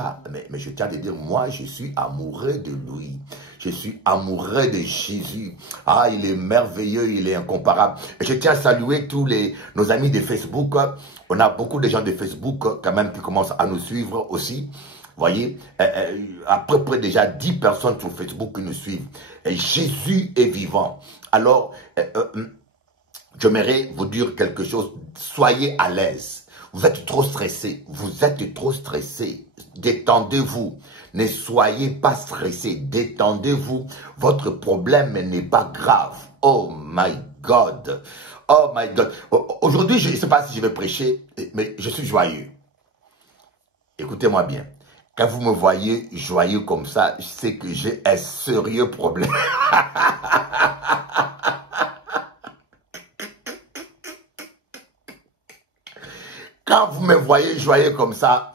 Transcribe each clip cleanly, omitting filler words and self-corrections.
pas. Mais je tiens à te dire, moi, je suis amoureux de lui. Je suis amoureux de Jésus. Ah, il est merveilleux, il est incomparable. Et je tiens à saluer tous nos amis de Facebook. On a beaucoup de gens de Facebook quand même qui commencent à nous suivre aussi. Vous voyez, à peu près déjà 10 personnes sur Facebook qui nous suivent. Et Jésus est vivant. Alors, j'aimerais vous dire quelque chose. Soyez à l'aise. Vous êtes trop stressé. Vous êtes trop stressé. Détendez-vous. Ne soyez pas stressé. Détendez-vous. Votre problème n'est pas grave. Oh my God. Oh my God. Aujourd'hui, je ne sais pas si je vais prêcher, mais je suis joyeux. Écoutez-moi bien. Quand vous me voyez joyeux comme ça, je sais que j'ai un sérieux problème. Quand vous me voyez joyeux comme ça,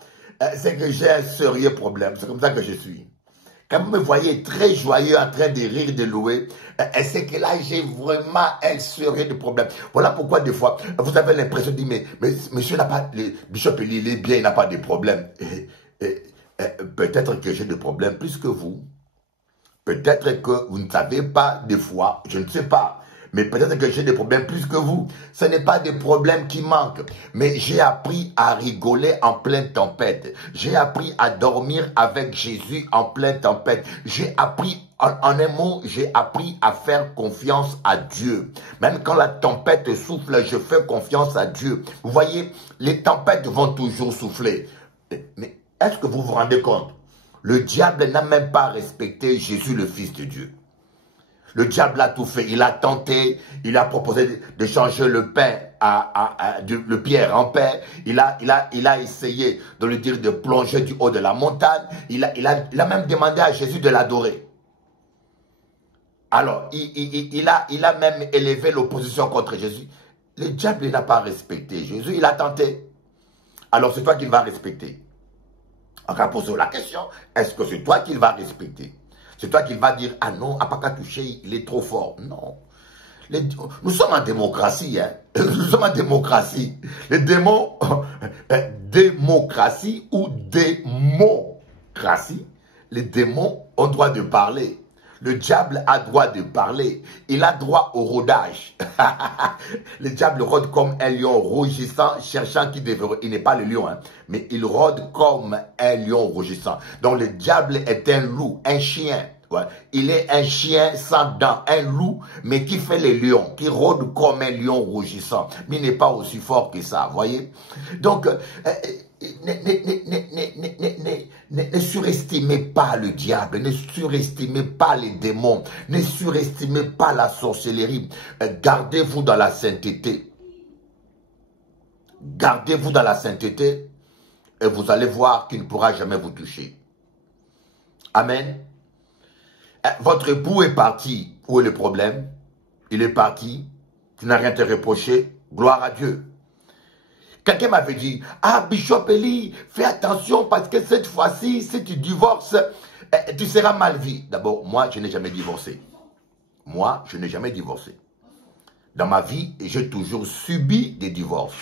c'est que j'ai un sérieux problème. C'est comme ça que je suis. Quand vous me voyez très joyeux, en train de rire, de louer, c'est que là, j'ai vraiment un sérieux problème. Voilà pourquoi des fois, vous avez l'impression de dire, mais monsieur n'a pas, le Bishop il est bien, il n'a pas de problème. Peut-être que j'ai des problèmes plus que vous. Peut-être que vous ne savez pas des fois, je ne sais pas. Mais peut-être que j'ai des problèmes plus que vous. Ce n'est pas des problèmes qui manquent. Mais j'ai appris à rigoler en pleine tempête. J'ai appris à dormir avec Jésus en pleine tempête. J'ai appris, en un mot, j'ai appris à faire confiance à Dieu. Même quand la tempête souffle, je fais confiance à Dieu. Vous voyez, les tempêtes vont toujours souffler. Mais est-ce que vous vous rendez compte? Le diable n'a même pas respecté Jésus, le Fils de Dieu. Le diable a tout fait. Il a tenté, il a proposé de changer le pain le pierre en pain. Il a essayé de lui dire de plonger du haut de la montagne. Il a même demandé à Jésus de l'adorer. Alors, il a même élevé l'opposition contre Jésus. Le diable n'a pas respecté Jésus. Il a tenté. Alors, c'est toi qu'il va respecter. On va poser la question, est-ce que c'est toi qu'il va respecter? C'est toi qui va dire, ah non, à pas qu'à toucher, il est trop fort. Non. Nous sommes en démocratie, hein. Nous sommes en démocratie. Les démons, démocratie ou démocratie, les démons ont droit de parler. Le diable a droit de parler. Il a droit au rôdage. Le diable rôde comme un lion rougissant, cherchant qui dévore. Il n'est pas le lion, hein, mais il rôde comme un lion rougissant. Donc le diable est un loup, un chien. Ouais. Il est un chien sans dents, un loup, mais qui fait les lions, qui rôde comme un lion rougissant. Mais il n'est pas aussi fort que ça, voyez. Donc, ne surestimez pas le diable, ne surestimez pas les démons, ne surestimez pas la sorcellerie. Gardez-vous dans la sainteté. Gardez-vous dans la sainteté et vous allez voir qu'il ne pourra jamais vous toucher. Amen. Votre époux est parti. Où est le problème? Il est parti. Tu n'as rien à te reprocher. Gloire à Dieu. Quelqu'un m'avait dit, ah, Bishop Eli, fais attention parce que cette fois-ci, si tu divorces, tu seras mal vu. D'abord, moi, je n'ai jamais divorcé. Moi, je n'ai jamais divorcé. Dans ma vie, j'ai toujours subi des divorces.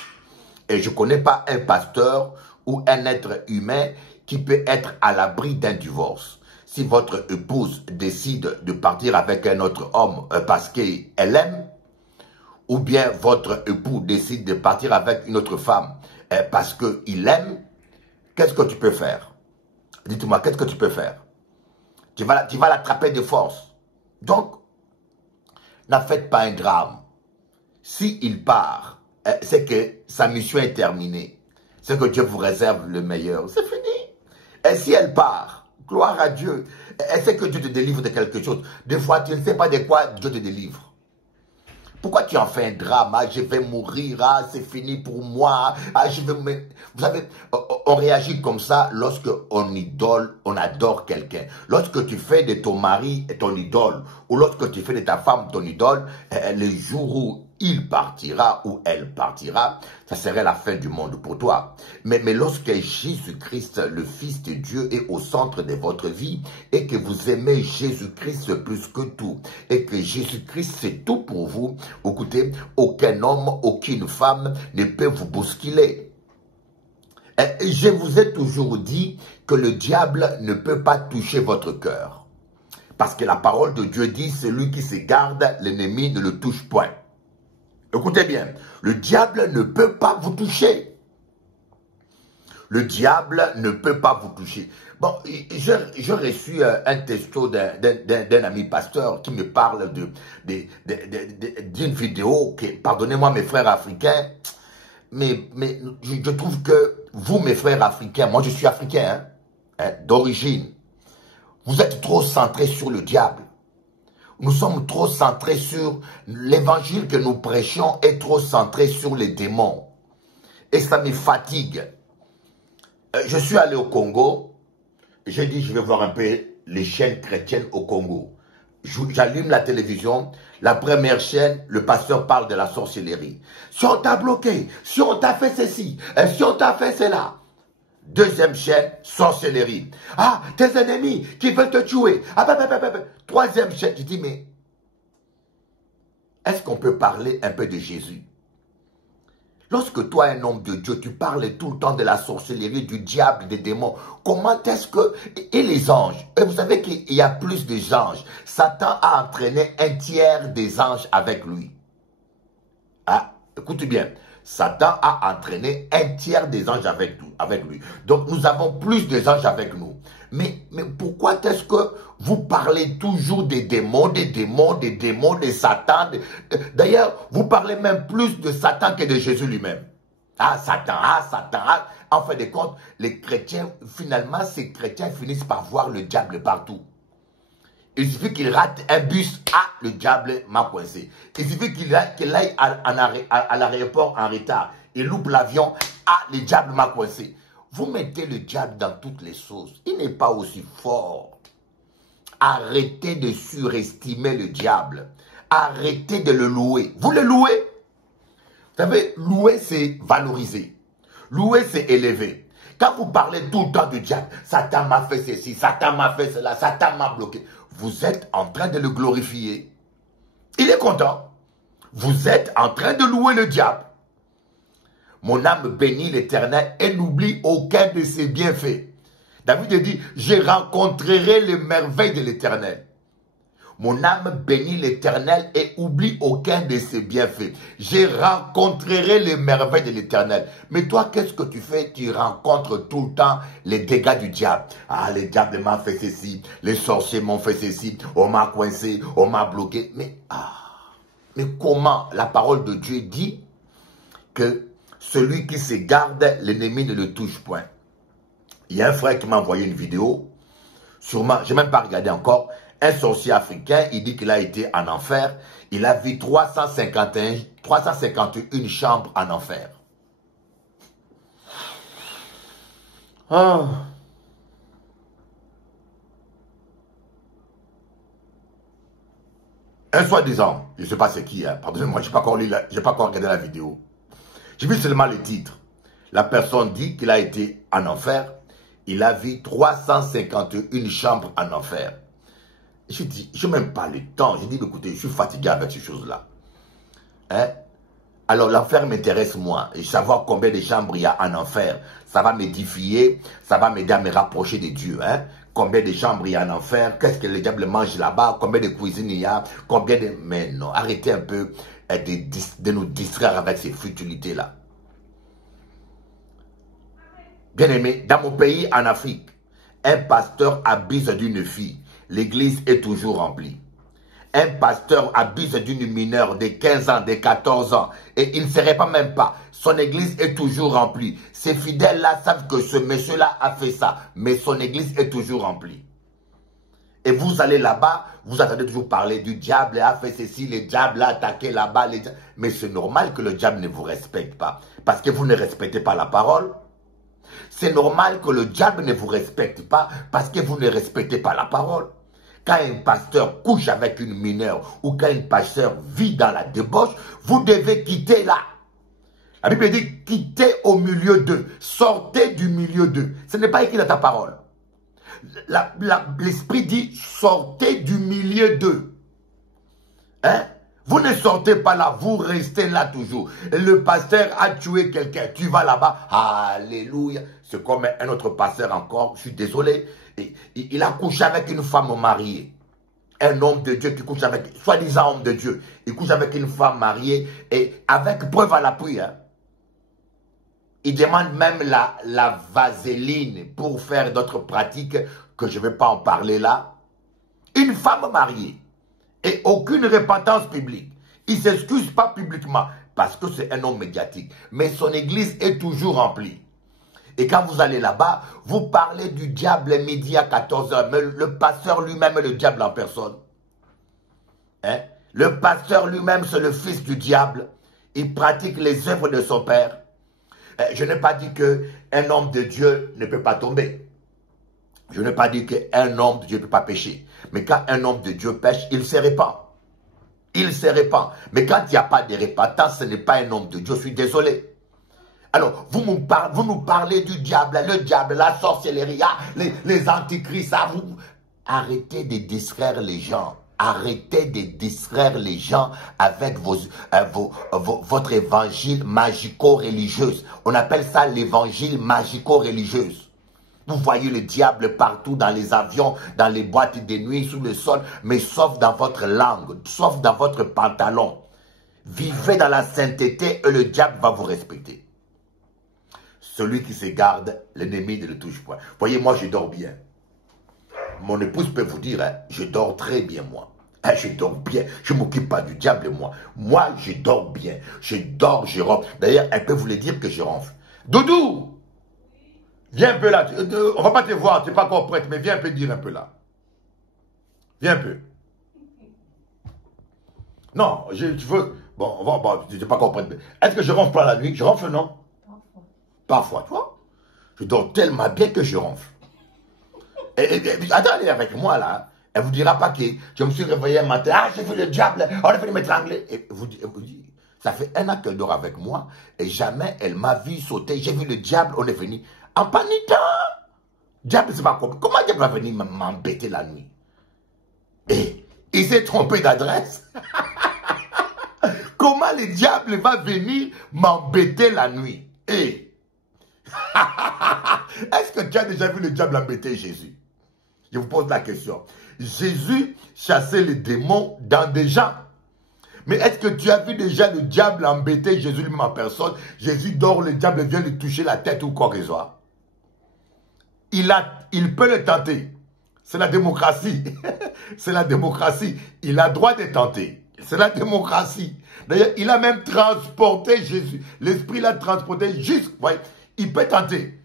Et je ne connais pas un pasteur ou un être humain qui peut être à l'abri d'un divorce. Si votre épouse décide de partir avec un autre homme parce qu'elle aime, ou bien votre époux décide de partir avec une autre femme parce qu'il aime, qu'est-ce que tu peux faire? Dites-moi, qu'est-ce que tu peux faire? Tu vas l'attraper de force. Donc, n'en faites pas un drame. S'il part, c'est que sa mission est terminée. C'est que Dieu vous réserve le meilleur. C'est fini. Et si elle part, gloire à Dieu. C'est que Dieu te délivre de quelque chose. Des fois, tu ne sais pas de quoi Dieu te délivre. Pourquoi tu en fais un drame? Ah, je vais mourir, ah, c'est fini pour moi. Ah, je vais me... Vous savez, on réagit comme ça lorsque on adore quelqu'un. Lorsque tu fais de ton mari ton idole, ou lorsque tu fais de ta femme ton idole, le jour où il partira ou elle partira, ça serait la fin du monde pour toi. Mais lorsque Jésus-Christ, le Fils de Dieu, est au centre de votre vie et que vous aimez Jésus-Christ plus que tout et que Jésus-Christ c'est tout pour vous, écoutez, aucun homme, aucune femme ne peut vous bousculer. Je vous ai toujours dit que le diable ne peut pas toucher votre cœur. Parce que la parole de Dieu dit, celui qui se garde, l'ennemi ne le touche point. Écoutez bien, le diable ne peut pas vous toucher. Le diable ne peut pas vous toucher. Bon, j'ai reçu un texto d'un ami pasteur qui me parle d'une vidéo qui, pardonnez-moi mes frères africains, mais je trouve que vous, mes frères africains, moi je suis africain, d'origine, vous êtes trop centrés sur le diable. Nous sommes trop centrés sur l'évangile que nous prêchons est trop centré sur les démons. Et ça me fatigue. Je suis allé au Congo. J'ai dit, je vais voir un peu les chaînes chrétiennes au Congo. J'allume la télévision. La première chaîne, le pasteur parle de la sorcellerie. Si on t'a bloqué, si on t'a fait ceci, si on t'a fait cela. Deuxième chaîne, sorcellerie. Ah, tes ennemis qui veulent te tuer. Ah, Troisième chaîne, je dis, mais est-ce qu'on peut parler un peu de Jésus? Lorsque toi, un homme de Dieu, tu parles tout le temps de la sorcellerie, du diable, des démons, comment est-ce que... Et les anges, et vous savez qu'il y a plus de anges. Satan a entraîné un tiers des anges avec lui. Ah, écoutez bien. Satan a entraîné un tiers des anges avec lui. Donc, nous avons plus de anges avec nous. Mais pourquoi est-ce que vous parlez toujours des démons, de Satan? D'ailleurs, vous parlez même plus de Satan que de Jésus lui-même. Ah, Satan. Ah. En fin de compte, les chrétiens, finalement, ces chrétiens finissent par voir le diable partout. Il suffit qu'il rate un bus, ah, le diable m'a coincé. Il suffit qu'il aille à l'aéroport en retard. Il loupe l'avion, ah, le diable m'a coincé. Vous mettez le diable dans toutes les choses. Il n'est pas aussi fort. Arrêtez de surestimer le diable. Arrêtez de le louer. Vous le louez. Vous savez, louer, c'est valoriser. Louer, c'est élever. Quand vous parlez tout le temps du diable, Satan m'a fait ceci, Satan m'a fait cela, Satan m'a bloqué. Vous êtes en train de le glorifier. Il est content. Vous êtes en train de louer le diable. Mon âme bénit l'Éternel et n'oublie aucun de ses bienfaits. David dit, je rencontrerai les merveilles de l'Éternel. Mon âme bénit l'Éternel et oublie aucun de ses bienfaits. Je rencontrerai les merveilles de l'Éternel. Mais toi, qu'est-ce que tu fais? Tu rencontres tout le temps les dégâts du diable. Ah, le diable m'a fait ceci, les sorciers m'ont fait ceci, on m'a coincé, on m'a bloqué. Mais comment la parole de Dieu dit que celui qui se garde, l'ennemi ne le touche point? Il y a un frère qui m'a envoyé une vidéo, sûrement, je n'ai même pas regardé encore. Un sorcier africain, il dit qu'il a été en enfer. Il a vu 351 chambres en enfer. Oh. Un soi-disant, je ne sais pas c'est qui, hein, pardonnez-moi, je n'ai pas encore regardé la vidéo. J'ai vu seulement le titre. La personne dit qu'il a été en enfer. Il a vu 351 chambres en enfer. Je dis, je n'ai même pas le temps. Je dis, écoutez, je suis fatigué avec ces choses-là. Hein? Alors, l'enfer m'intéresse moi. Et savoir combien de chambres il y a en enfer, ça va m'édifier, ça va m'aider à me rapprocher de Dieu. Hein? Combien de chambres il y a en enfer, qu'est-ce que le diable mange là-bas, combien de cuisines il y a, combien de... Mais non, arrêtez un peu de nous distraire avec ces futilités-là. Bien-aimé, dans mon pays, en Afrique, un pasteur abuse d'une fille. L'église est toujours remplie. Un pasteur abuse d'une mineure de 15 ans, de 14 ans, et il ne se répand même pas. Son église est toujours remplie. Ces fidèles-là savent que ce monsieur-là a fait ça, mais son église est toujours remplie. Et vous allez là-bas, vous attendez toujours parler du diable a fait ceci, le diable a attaqué là-bas. Mais c'est normal que le diable ne vous respecte pas, parce que vous ne respectez pas la parole. C'est normal que le diable ne vous respecte pas parce que vous ne respectez pas la parole. Quand un pasteur couche avec une mineure ou quand un pasteur vit dans la débauche, vous devez quitter là. La Bible dit quittez au milieu d'eux. Sortez du milieu d'eux. Ce n'est pas écrit dans ta parole. L'Esprit dit sortez du milieu d'eux. Hein? Vous ne sortez pas là, vous restez là toujours. Le pasteur a tué quelqu'un, tu vas là-bas, alléluia. C'est comme un autre pasteur encore, je suis désolé, il a couché avec une femme mariée. Un homme de Dieu qui couche avec, soi-disant homme de Dieu, il couche avec une femme mariée et avec preuve à l'appui. Hein. Il demande même la vaseline pour faire d'autres pratiques que je ne vais pas en parler là. Une femme mariée et aucune repentance publique. Il ne s'excuse pas publiquement parce que c'est un homme médiatique. Mais son église est toujours remplie. Et quand vous allez là-bas, vous parlez du diable midi à 14 h. Mais le pasteur lui-même est le diable en personne. Hein? Le pasteur lui-même, c'est le fils du diable. Il pratique les œuvres de son père. Je n'ai pas dit qu'un homme de Dieu ne peut pas tomber. Je n'ai pas dit qu'un homme de Dieu ne peut pas pécher. Mais quand un homme de Dieu pêche, il se répand. Il se répand. Mais quand il n'y a pas de repentance, ce n'est pas un homme de Dieu. Je suis désolé. Alors, vous nous parlez du diable, le diable, la sorcellerie, les antichrists. Arrêtez de distraire les gens. Arrêtez de distraire les gens avec votre évangile magico-religieux. On appelle ça l'évangile magico-religieux. Vous voyez le diable partout dans les avions, dans les boîtes de nuit, sous le sol, mais sauf dans votre langue, sauf dans votre pantalon. Vivez dans la sainteté et le diable va vous respecter. Celui qui se garde, l'ennemi ne le touche point. Voyez, moi je dors bien. Mon épouse peut vous dire, hein, je dors très bien moi. Hein, je dors bien, je ne m'occupe pas du diable moi. Moi je dors bien, je dors, je ronfle. D'ailleurs, elle peut vous le dire que je ronfle. Doudou, viens un peu là, on ne va pas te voir, tu n'es pas encore prête, mais viens un peu dire un peu là. Viens un peu. Non, je veux, bon, tu n'es pas encore prête. Est-ce que je ronfle pas la nuit? Je ronfle non? Parfois, tu vois. Je dors tellement bien que je ronfle. Attendez avec moi là. Elle ne vous dira pas que je me suis réveillé un matin. Ah, j'ai vu le diable, on a fait m'étrangler. Et vous dit, ça fait 1 an qu'elle dort avec moi et jamais elle m'a vu sauter. J'ai vu le diable, on est venu en paniquant. Diable, c'est pas compris. Comment le diable va venir m'embêter la nuit? Et il s'est trompé d'adresse. Comment le diable va venir m'embêter la nuit? Et est-ce que tu as déjà vu le diable embêter Jésus? Je vous pose la question. Jésus chassait les démons dans des gens. Mais est-ce que tu as vu déjà le diable embêter Jésus lui-même en personne? Jésus dort, le diable vient lui toucher la tête ou quoi que ce soit. Il peut le tenter. C'est la démocratie. C'est la démocratie. Il a droit de tenter. C'est la démocratie. D'ailleurs, il a même transporté Jésus. L'Esprit l'a transporté juste. Voyez, il peut tenter.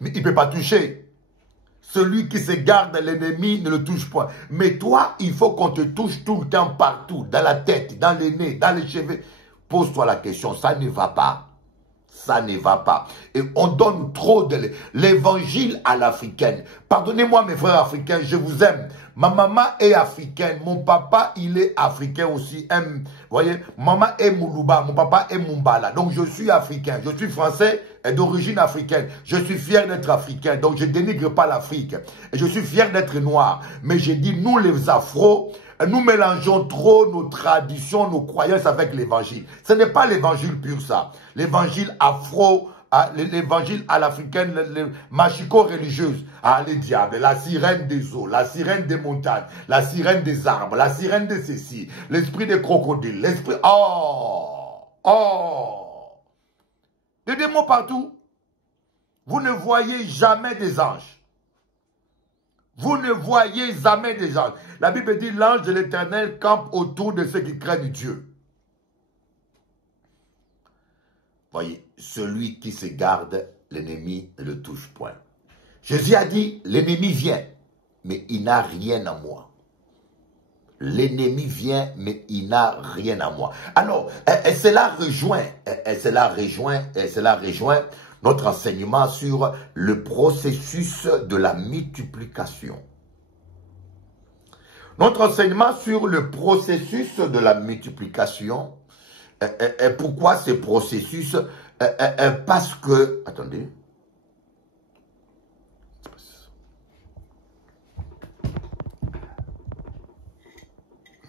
Mais il ne peut pas toucher. Celui qui se garde, l'ennemi ne le touche pas. Mais toi, il faut qu'on te touche tout le temps, partout. Dans la tête, dans le nez, dans les cheveux. Pose-toi la question, ça ne va pas. Ça ne va pas. Et on donne trop de l'évangile à l'africaine. Pardonnez-moi mes frères africains, je vous aime. Ma maman est africaine, mon papa il est africain aussi. Vous voyez, maman est Moulouba, mon papa est Mumbala. Donc je suis africain, je suis français et d'origine africaine. Je suis fier d'être africain, donc je ne dénigre pas l'Afrique. Et je suis fier d'être noir. Mais je dis, nous les Afro, nous mélangeons trop nos traditions, nos croyances avec l'évangile. Ce n'est pas l'évangile pur ça. L'évangile afro, l'évangile à l'africaine, machico-religieuse. Ah, les diables, la sirène des eaux, la sirène des montagnes, la sirène des arbres, la sirène de ceci, l'esprit des crocodiles, l'esprit... Oh! Oh! Des démons partout. Vous ne voyez jamais des anges. Vous ne voyez jamais des anges. La Bible dit l'ange de l'Éternel campe autour de ceux qui craignent Dieu. Voyez, celui qui se garde, l'ennemi ne le touche point. Jésus a dit, l'ennemi vient, mais il n'a rien à moi. L'ennemi vient, mais il n'a rien à moi. Alors, cela rejoint notre enseignement sur le processus de la multiplication. Notre enseignement sur le processus de la multiplication. Pourquoi ce processus? Parce que... Attendez.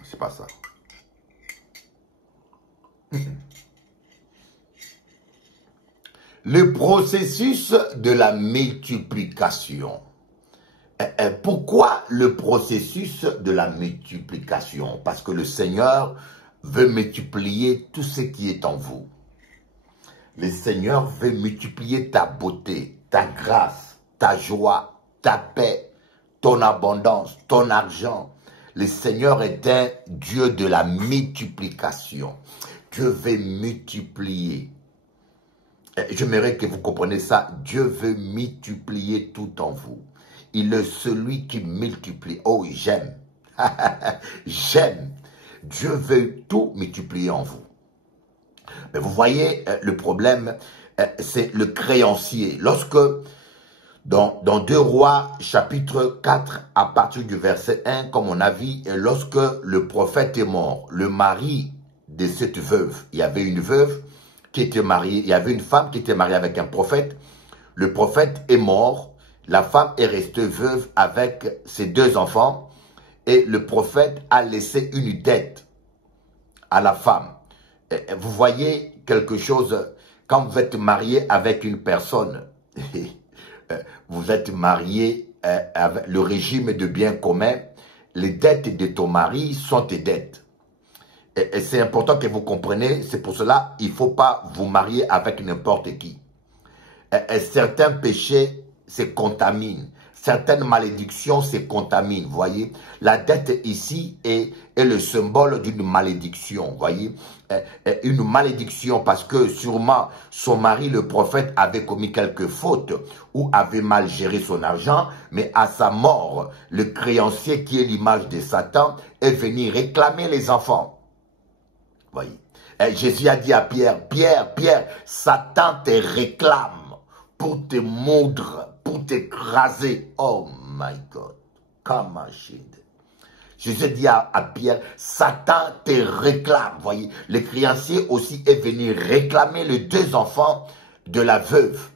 C'est pas ça. Le processus de la multiplication. Pourquoi le processus de la multiplication? Parce que le Seigneur veut multiplier tout ce qui est en vous. Le Seigneur veut multiplier ta beauté, ta grâce, ta joie, ta paix, ton abondance, ton argent. Le Seigneur est un Dieu de la multiplication. Dieu veut multiplier. J'aimerais que vous compreniez ça. Dieu veut multiplier tout en vous. Il est celui qui multiplie. Oh, j'aime. J'aime. Dieu veut tout multiplier en vous. Mais vous voyez, le problème, c'est le créancier. Lorsque, dans 2 Rois, chapitre 4, à partir du verset 1, comme on a vu, lorsque le prophète est mort, le mari de cette veuve, il y avait une veuve qui était mariée, il y avait une femme qui était mariée avec un prophète. Le prophète est mort, la femme est restée veuve avec ses 2 enfants et le prophète a laissé une dette à la femme. Vous voyez quelque chose, quand vous êtes marié avec une personne, vous êtes marié avec le régime de biens communs, les dettes de ton mari sont tes dettes. Et c'est important que vous compreniez, c'est pour cela qu'il ne faut pas vous marier avec n'importe qui. Certains péchés se contaminent. Certaines malédictions se contaminent, voyez. La dette ici est le symbole d'une malédiction, voyez. Une malédiction parce que sûrement son mari, le prophète, avait commis quelques fautes ou avait mal géré son argent, mais à sa mort, le créancier qui est l'image de Satan est venu réclamer les enfants. Voyez. Jésus a dit à Pierre, Pierre, Satan te réclame pour te moudre, pour t'écraser. Oh my God. Come on, shit. Jésus dit à Pierre, Satan te réclame. Voyez, le créancier aussi est venu réclamer les 2 enfants de la veuve.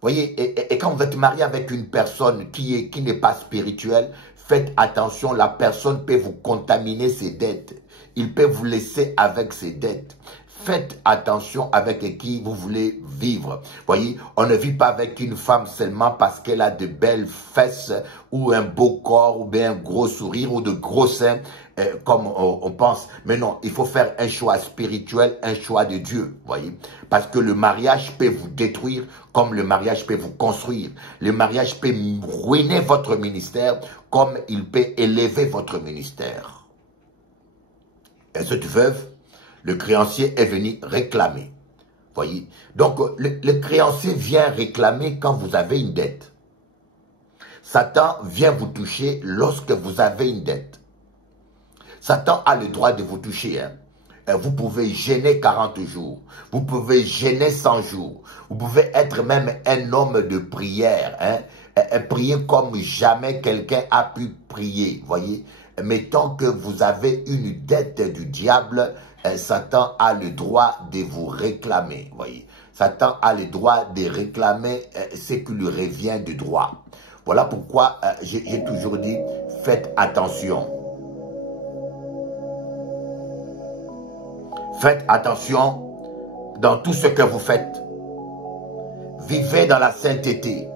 Voyez, et quand vous êtes marié avec une personne qui n'est pas spirituelle, faites attention, la personne peut vous contaminer ses dettes. Il peut vous laisser avec ses dettes. Faites attention avec qui vous voulez vivre. Voyez, on ne vit pas avec une femme seulement parce qu'elle a de belles fesses ou un beau corps ou bien un gros sourire ou de gros seins comme on pense. Mais non, il faut faire un choix spirituel, un choix de Dieu. Voyez, parce que le mariage peut vous détruire comme le mariage peut vous construire. Le mariage peut ruiner votre ministère comme il peut élever votre ministère. Et cette veuve, le créancier est venu réclamer. Voyez. Donc, le créancier vient réclamer quand vous avez une dette. Satan vient vous toucher lorsque vous avez une dette. Satan a le droit de vous toucher. Hein. Vous pouvez gêner 40 jours. Vous pouvez gêner 100 jours. Vous pouvez être même un homme de prière. Hein. Prier comme jamais quelqu'un a pu prier. Voyez. Mais tant que vous avez une dette du diable, Satan a le droit de vous réclamer. Voyez. Satan a le droit de réclamer ce qui lui revient de droit. Voilà pourquoi j'ai toujours dit, faites attention. Faites attention dans tout ce que vous faites. Vivez dans la sainteté.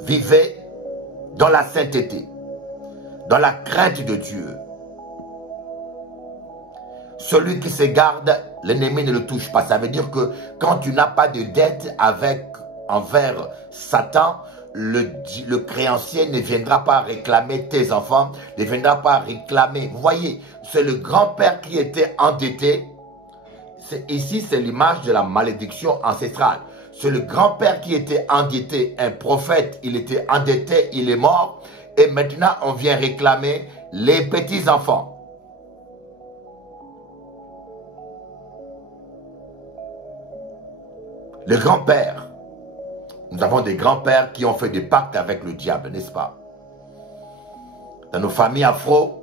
Vivez dans la sainteté, dans la crainte de Dieu. Celui qui se garde, l'ennemi ne le touche pas. Ça veut dire que quand tu n'as pas de dette envers Satan, le créancier ne viendra pas réclamer tes enfants, ne viendra pas réclamer. Vous voyez, c'est le grand-père qui était endetté. Ici, c'est l'image de la malédiction ancestrale. C'est le grand-père qui était endetté, un prophète, il était endetté, il est mort. Et maintenant, on vient réclamer les petits-enfants. Le grand-père. Nous avons des grands-pères qui ont fait des pactes avec le diable, n'est-ce pas? Dans nos familles afro,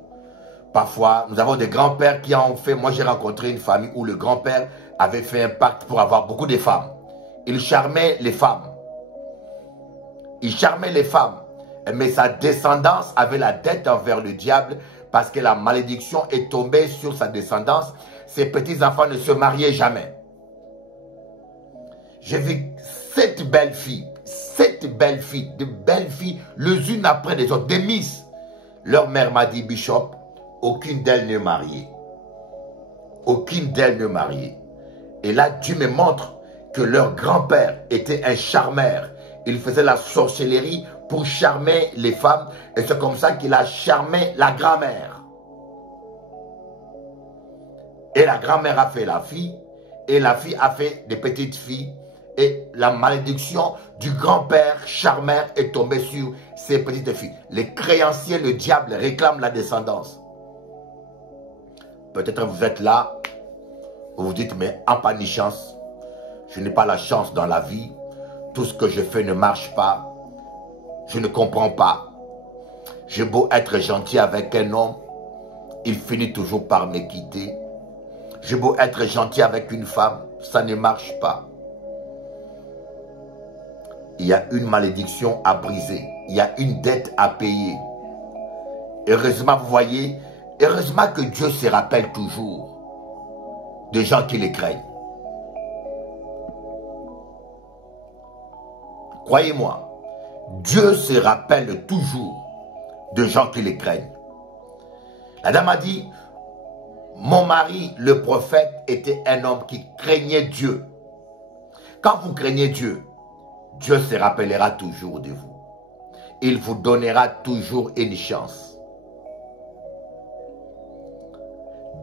parfois, nous avons des grands-pères qui ont fait... Moi, j'ai rencontré une famille où le grand-père avait fait un pacte pour avoir beaucoup de femmes. Il charmait les femmes. Il charmait les femmes. Mais sa descendance avait la dette envers le diable parce que la malédiction est tombée sur sa descendance. ses petits-enfants ne se mariaient jamais. J'ai vu 7 belles filles, de belles filles, les unes après les autres, des miss. Leur mère m'a dit, Bishop, aucune d'elles n'est mariée. Aucune d'elles n'est mariée. Et là, Dieu me montre que leur grand-père était un charmeur. Il faisait la sorcellerie pour charmer les femmes. Et c'est comme ça qu'il a charmé la grand-mère. Et la grand-mère a fait la fille. Et la fille a fait des petites filles. Et la malédiction du grand-père charmeur est tombée sur ces petites filles. Les créanciers, le diable réclament la descendance. Peut-être vous êtes là, vous vous dites, mais en pas ni chance. Je n'ai pas la chance dans la vie. Tout ce que je fais ne marche pas. Je ne comprends pas. J'ai beau être gentil avec un homme, il finit toujours par me quitter. J'ai beau être gentil avec une femme, ça ne marche pas. Il y a une malédiction à briser. Il y a une dette à payer. Heureusement, vous voyez, heureusement que Dieu se rappelle toujours des gens qui les craignent. Croyez-moi, Dieu se rappelle toujours de gens qui les craignent. La dame a dit, mon mari, le prophète, était un homme qui craignait Dieu. Quand vous craignez Dieu, Dieu se rappellera toujours de vous. Il vous donnera toujours une chance.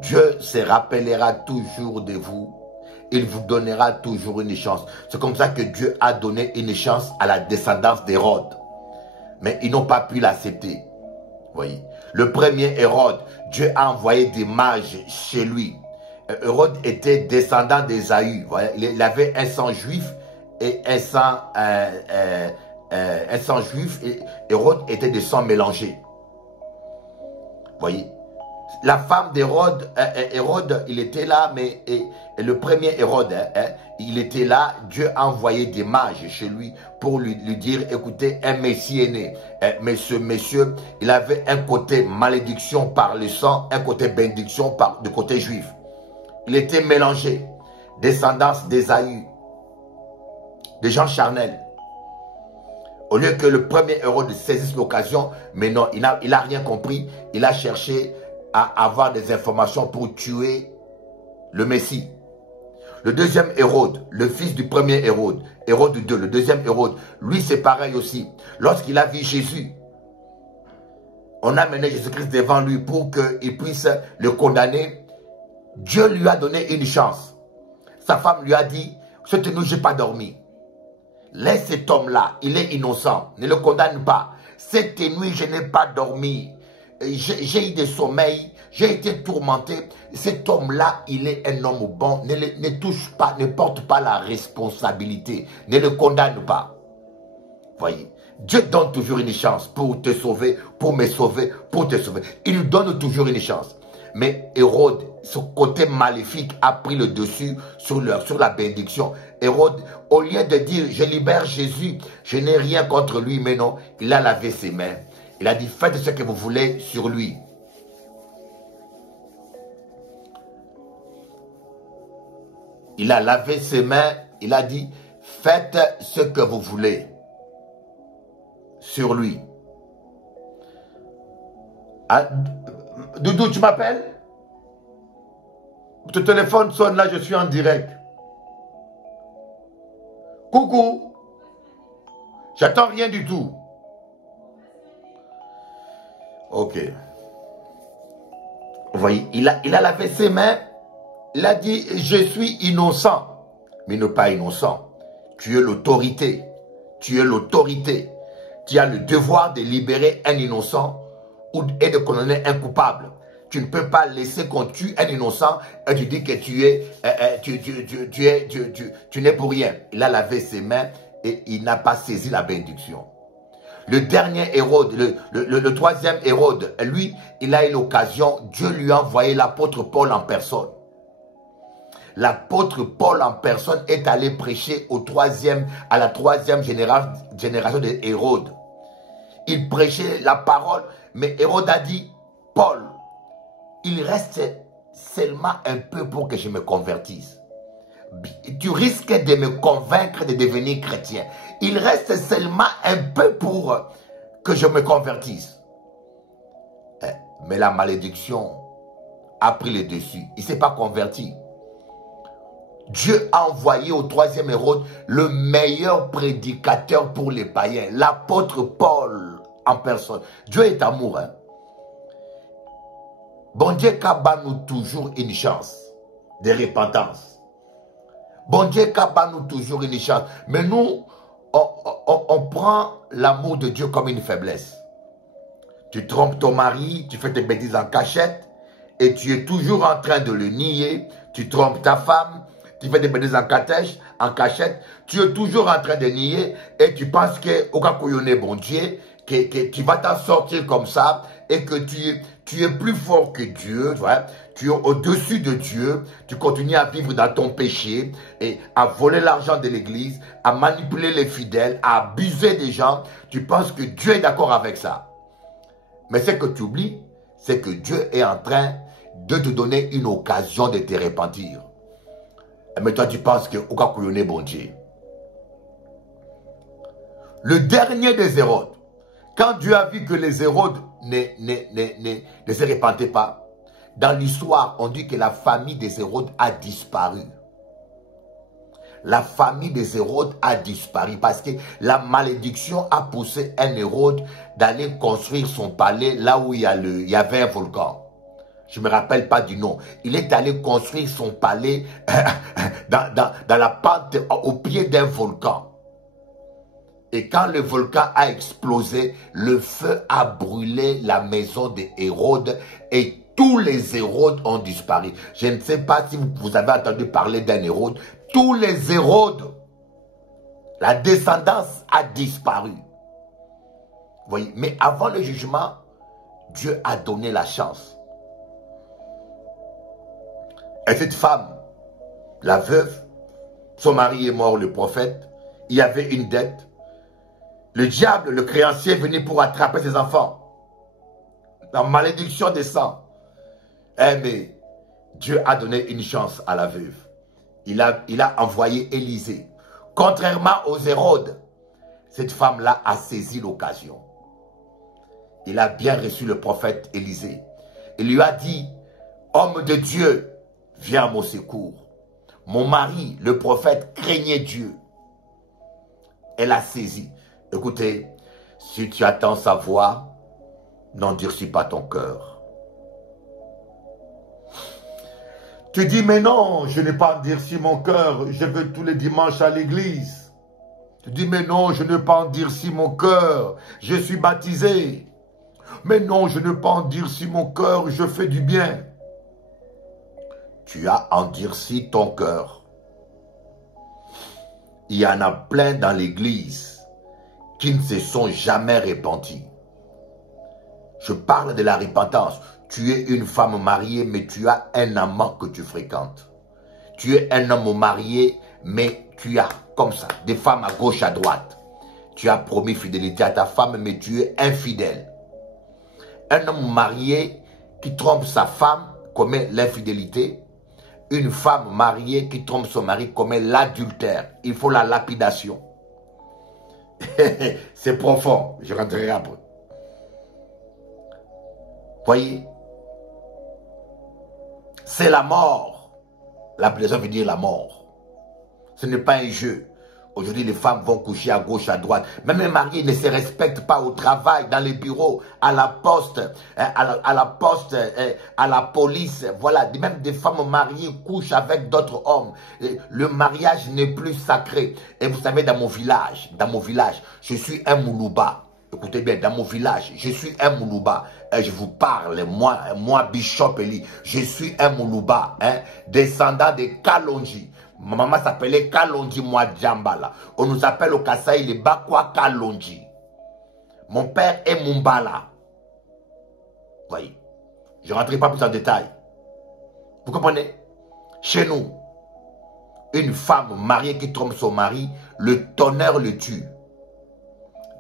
Dieu se rappellera toujours de vous. Il vous donnera toujours une chance. C'est comme ça que Dieu a donné une chance à la descendance d'Hérode. Mais ils n'ont pas pu l'accepter. Voyez. Le premier Hérode, Dieu a envoyé des mages chez lui. Hérode était descendant d'Ésaü. Il avait un sang juif et un sang juif. Et Hérode était de sang mélangé. Voyez. La femme d'Hérode, Hérode, il était là, mais et le premier Hérode, il était là. Dieu a envoyé des mages chez lui pour lui dire, écoutez, un Messie est né. Mais ce monsieur, il avait un côté malédiction par le sang, un côté bénédiction par le côté juif. Il était mélangé, descendance d'Ésaü, des gens charnels. Au lieu que le premier Hérode saisisse l'occasion, mais non, il n'a rien compris. Il a cherché à avoir des informations pour tuer le Messie. Le deuxième Hérode, le fils du premier Hérode, Hérode II, le deuxième Hérode, lui c'est pareil aussi. Lorsqu'il a vu Jésus, on a mené Jésus-Christ devant lui pour qu'il puisse le condamner. Dieu lui a donné une chance. Sa femme lui a dit, cette nuit je n'ai pas dormi. Laisse cet homme-là, il est innocent, ne le condamne pas. Cette nuit je n'ai pas dormi. J'ai eu des sommeils, j'ai été tourmenté. Cet homme-là, il est un homme bon. Ne touche pas, ne porte pas la responsabilité. Ne le condamne pas. Voyez, Dieu donne toujours une chance pour te sauver, pour me sauver, pour te sauver. Il nous donne toujours une chance. Mais Hérode, son côté maléfique a pris le dessus sur la bénédiction. Hérode, au lieu de dire, je libère Jésus, je n'ai rien contre lui, mais non, il a lavé ses mains. Il a dit, faites ce que vous voulez sur lui. Il a lavé ses mains, il a dit, faites ce que vous voulez sur lui. Ah, Doudou, tu m'appelles? Ton téléphone sonne là, je suis en direct. Coucou. J'attends rien du tout. Ok. Vous voyez, il a lavé ses mains. Il a dit, je suis innocent. Mais ne pas innocent. Tu es l'autorité. Tu es l'autorité. Tu as le devoir de libérer un innocent et de condamner un coupable. Tu ne peux pas laisser qu'on tue un innocent et tu dis que tu n'es pour rien. Il a lavé ses mains et il n'a pas saisi la bénédiction. Le dernier Hérode, le troisième Hérode, lui, il a eu l'occasion, Dieu lui a envoyé l'apôtre Paul en personne. L'apôtre Paul en personne est allé prêcher à la troisième génération de Hérode. Il prêchait la parole, mais Hérode a dit, Paul, il reste seulement un peu pour que je me convertisse. Tu risques de me convaincre de devenir chrétien. Il reste seulement un peu pour que je me convertisse. Mais la malédiction a pris le dessus. Il ne s'est pas converti. Dieu a envoyé au 3e Hérode le meilleur prédicateur pour les païens, l'apôtre Paul en personne. Dieu est amour. Hein? Bon Dieu nous toujours une chance de repentance. Bon Dieu nous toujours une chance. Mais nous, on prend l'amour de Dieu comme une faiblesse. Tu trompes ton mari, tu fais tes bêtises en cachette et tu es toujours en train de le nier. Tu trompes ta femme, tu fais des bêtises en cachette, tu es toujours en train de nier et tu penses que bon Dieu, que tu vas t'en sortir comme ça et que tu es plus fort que Dieu, tu es au-dessus de Dieu, tu continues à vivre dans ton péché et à voler l'argent de l'église, à manipuler les fidèles, à abuser des gens. Tu penses que Dieu est d'accord avec ça. Mais ce que tu oublies, c'est que Dieu est en train de te donner une occasion de te repentir. Mais toi, tu penses que bon Dieu. Le dernier des Hérodes, quand Dieu a vu que les Hérodes ne se repentaient pas, dans l'histoire, on dit que la famille des Hérodes a disparu. La famille des Hérodes a disparu parce que la malédiction a poussé un Hérode d'aller construire son palais là où il y avait un volcan. Je ne me rappelle pas du nom. Il est allé construire son palais dans la pente au pied d'un volcan. Et quand le volcan a explosé, le feu a brûlé la maison des Hérodes et tous les Hérodes ont disparu. Je ne sais pas si vous avez entendu parler d'un Hérode. Tous les Hérodes, la descendance a disparu. Vous voyez, mais avant le jugement, Dieu a donné la chance. Et cette femme, la veuve, son mari est mort, le prophète, il y avait une dette. Le diable, le créancier, venait pour attraper ses enfants. La malédiction descend. Mais Dieu a donné une chance à la veuve. Il a envoyé Élisée. Contrairement aux Hérodes, cette femme-là a saisi l'occasion. Il a bien reçu le prophète Élisée. Il lui a dit, homme de Dieu, viens à mon secours. Mon mari, le prophète, craignait Dieu. Elle a saisi. Écoutez, si tu attends sa voix, n'endurcis pas ton cœur. Tu dis, mais non, je n'ai pas endurci mon cœur, je vais tous les dimanches à l'église. Tu dis, mais non, je n'ai pas endurci mon cœur, je suis baptisé. Mais non, je n'ai pas endurci mon cœur, je fais du bien. Tu as endurci ton cœur. Il y en a plein dans l'église qui ne se sont jamais repentis. Je parle de la repentance. Tu es une femme mariée, mais tu as un amant que tu fréquentes. Tu es un homme marié, mais tu as, comme ça, des femmes à gauche, à droite. Tu as promis fidélité à ta femme, mais tu es infidèle. Un homme marié qui trompe sa femme commet l'infidélité. Une femme mariée qui trompe son mari commet l'adultère. Il faut la lapidation. C'est profond, je rentrerai après. Voyez, c'est la mort. Lapidation veut dire la mort. Ce n'est pas un jeu. Aujourd'hui, les femmes vont coucher à gauche, à droite. Même les mariés ne se respectent pas au travail, dans les bureaux, à la poste, à la police. Voilà, même des femmes mariées couchent avec d'autres hommes. Le mariage n'est plus sacré. Et vous savez, dans mon village, je suis un Moulouba. Écoutez bien, dans mon village, je suis un Moulouba. Je vous parle, moi Bishop Eli, je suis un Moulouba, descendant de Kalonji. Ma maman s'appelait Kalonji Mwadjambala. On nous appelle au Kasaï les Bakwa Kalonji. Mon père est Mumbala. Voyez, je ne rentrerai pas plus en détail. Vous comprenez? Chez nous, une femme mariée qui trompe son mari, le tonnerre le tue.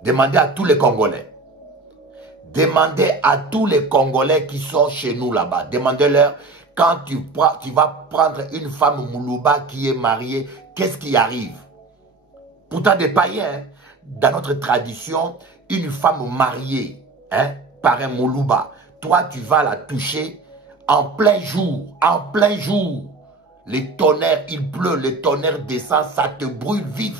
Demandez à tous les Congolais. Demandez à tous les Congolais qui sont chez nous là-bas. Demandez-leur quand tu vas prendre une femme Moulouba qui est mariée, qu'est-ce qui arrive? Pourtant des païens, hein, dans notre tradition, une femme mariée par un Moulouba, toi tu vas la toucher en plein jour, les tonnerres, il pleut, les tonnerres descendent, ça te brûle vif.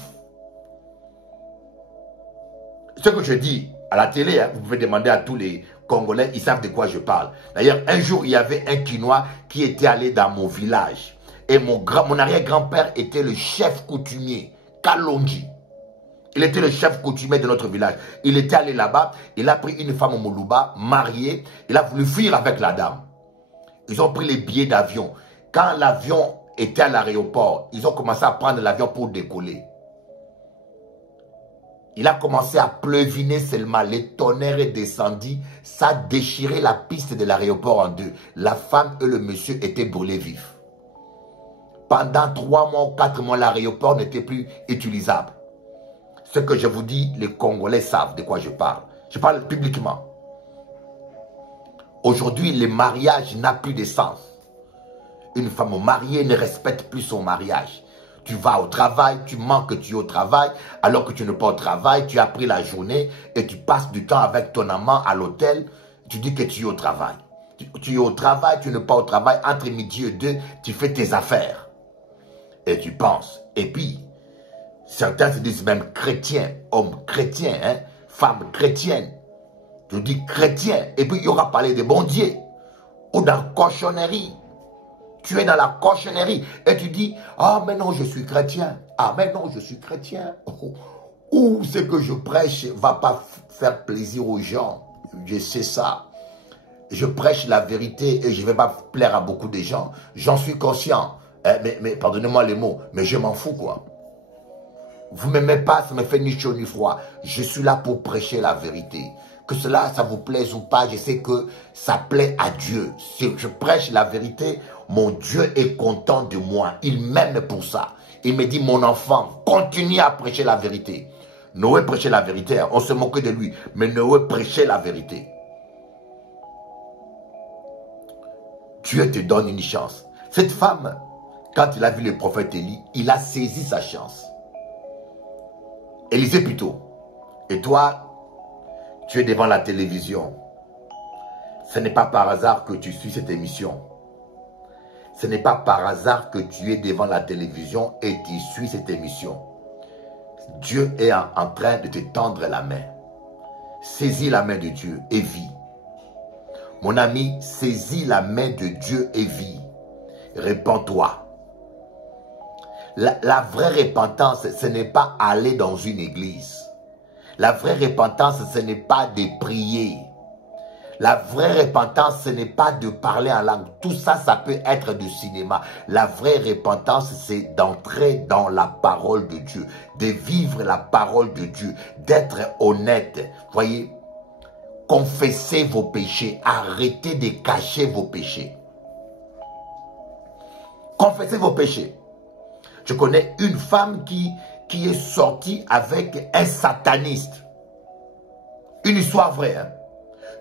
Ce que je dis à la télé, hein, vous pouvez demander à tous les Congolais, ils savent de quoi je parle. D'ailleurs, un jour, il y avait un Quinois qui était allé dans mon village. Et mon arrière-grand-père était le chef coutumier, Kalonji. Il était le chef coutumier de notre village. Il était allé là-bas, il a pris une femme au Moulouba, mariée, il a voulu fuir avec la dame. Ils ont pris les billets d'avion. Quand l'avion était à l'aéroport, ils ont commencé à prendre l'avion pour décoller. Il a commencé à pleuviner seulement. Les tonnerres est descendu. Ça a déchiré la piste de l'aéroport en deux. La femme et le monsieur étaient brûlés vifs. Pendant 3 mois ou 4 mois, l'aéroport n'était plus utilisable. Ce que je vous dis, les Congolais savent de quoi je parle. Je parle publiquement. Aujourd'hui, le mariage n'a plus de sens. Une femme mariée ne respecte plus son mariage. Tu vas au travail, tu manques que tu es au travail, alors que tu n'es pas au travail, tu as pris la journée et tu passes du temps avec ton amant à l'hôtel, tu dis que tu es au travail. Tu es au travail, tu n'es pas au travail, entre midi et 2, tu fais tes affaires. Et tu penses. Et puis, certains se disent même chrétiens, hommes chrétiens, hein, femmes chrétiennes. Je dis chrétien, et puis il y aura parlé de bon Dieu, ou dans la cochonnerie. Tu es dans la cochonnerie et tu dis, ah mais non, je suis chrétien. Ah mais non, je suis chrétien. Ou ce que je prêche ne va pas faire plaisir aux gens. Je sais ça. Je prêche la vérité et je ne vais pas plaire à beaucoup de gens. J'en suis conscient. Mais pardonnez-moi les mots, mais je m'en fous quoi. Vous ne m'aimez pas, ça me fait ni chaud ni froid. Je suis là pour prêcher la vérité. Que cela, ça vous plaise ou pas, je sais que ça plaît à Dieu. Si je prêche la vérité, mon Dieu est content de moi. Il m'aime pour ça. Il me dit, mon enfant, continue à prêcher la vérité. Noé prêchait la vérité, on se moquait de lui. Mais Noé prêchait la vérité. Dieu te donne une chance. Cette femme, quand il a vu le prophète Élie, il a saisi sa chance. Élisée plutôt. Et toi, tu es devant la télévision. Ce n'est pas par hasard que tu suis cette émission. Ce n'est pas par hasard que tu es devant la télévision et tu suis cette émission. Dieu est en train de te tendre la main. Saisis la main de Dieu et vis. Mon ami, saisis la main de Dieu et vis. Répands-toi. La vraie repentance, ce n'est pas aller dans une église. La vraie repentance, ce n'est pas de prier. La vraie repentance, ce n'est pas de parler en langue. Tout ça, ça peut être du cinéma. La vraie repentance, c'est d'entrer dans la parole de Dieu, de vivre la parole de Dieu, d'être honnête. Voyez, confessez vos péchés, arrêtez de cacher vos péchés. Confessez vos péchés. Je connais une femme qui est sortie avec un sataniste. Une histoire vraie. Hein?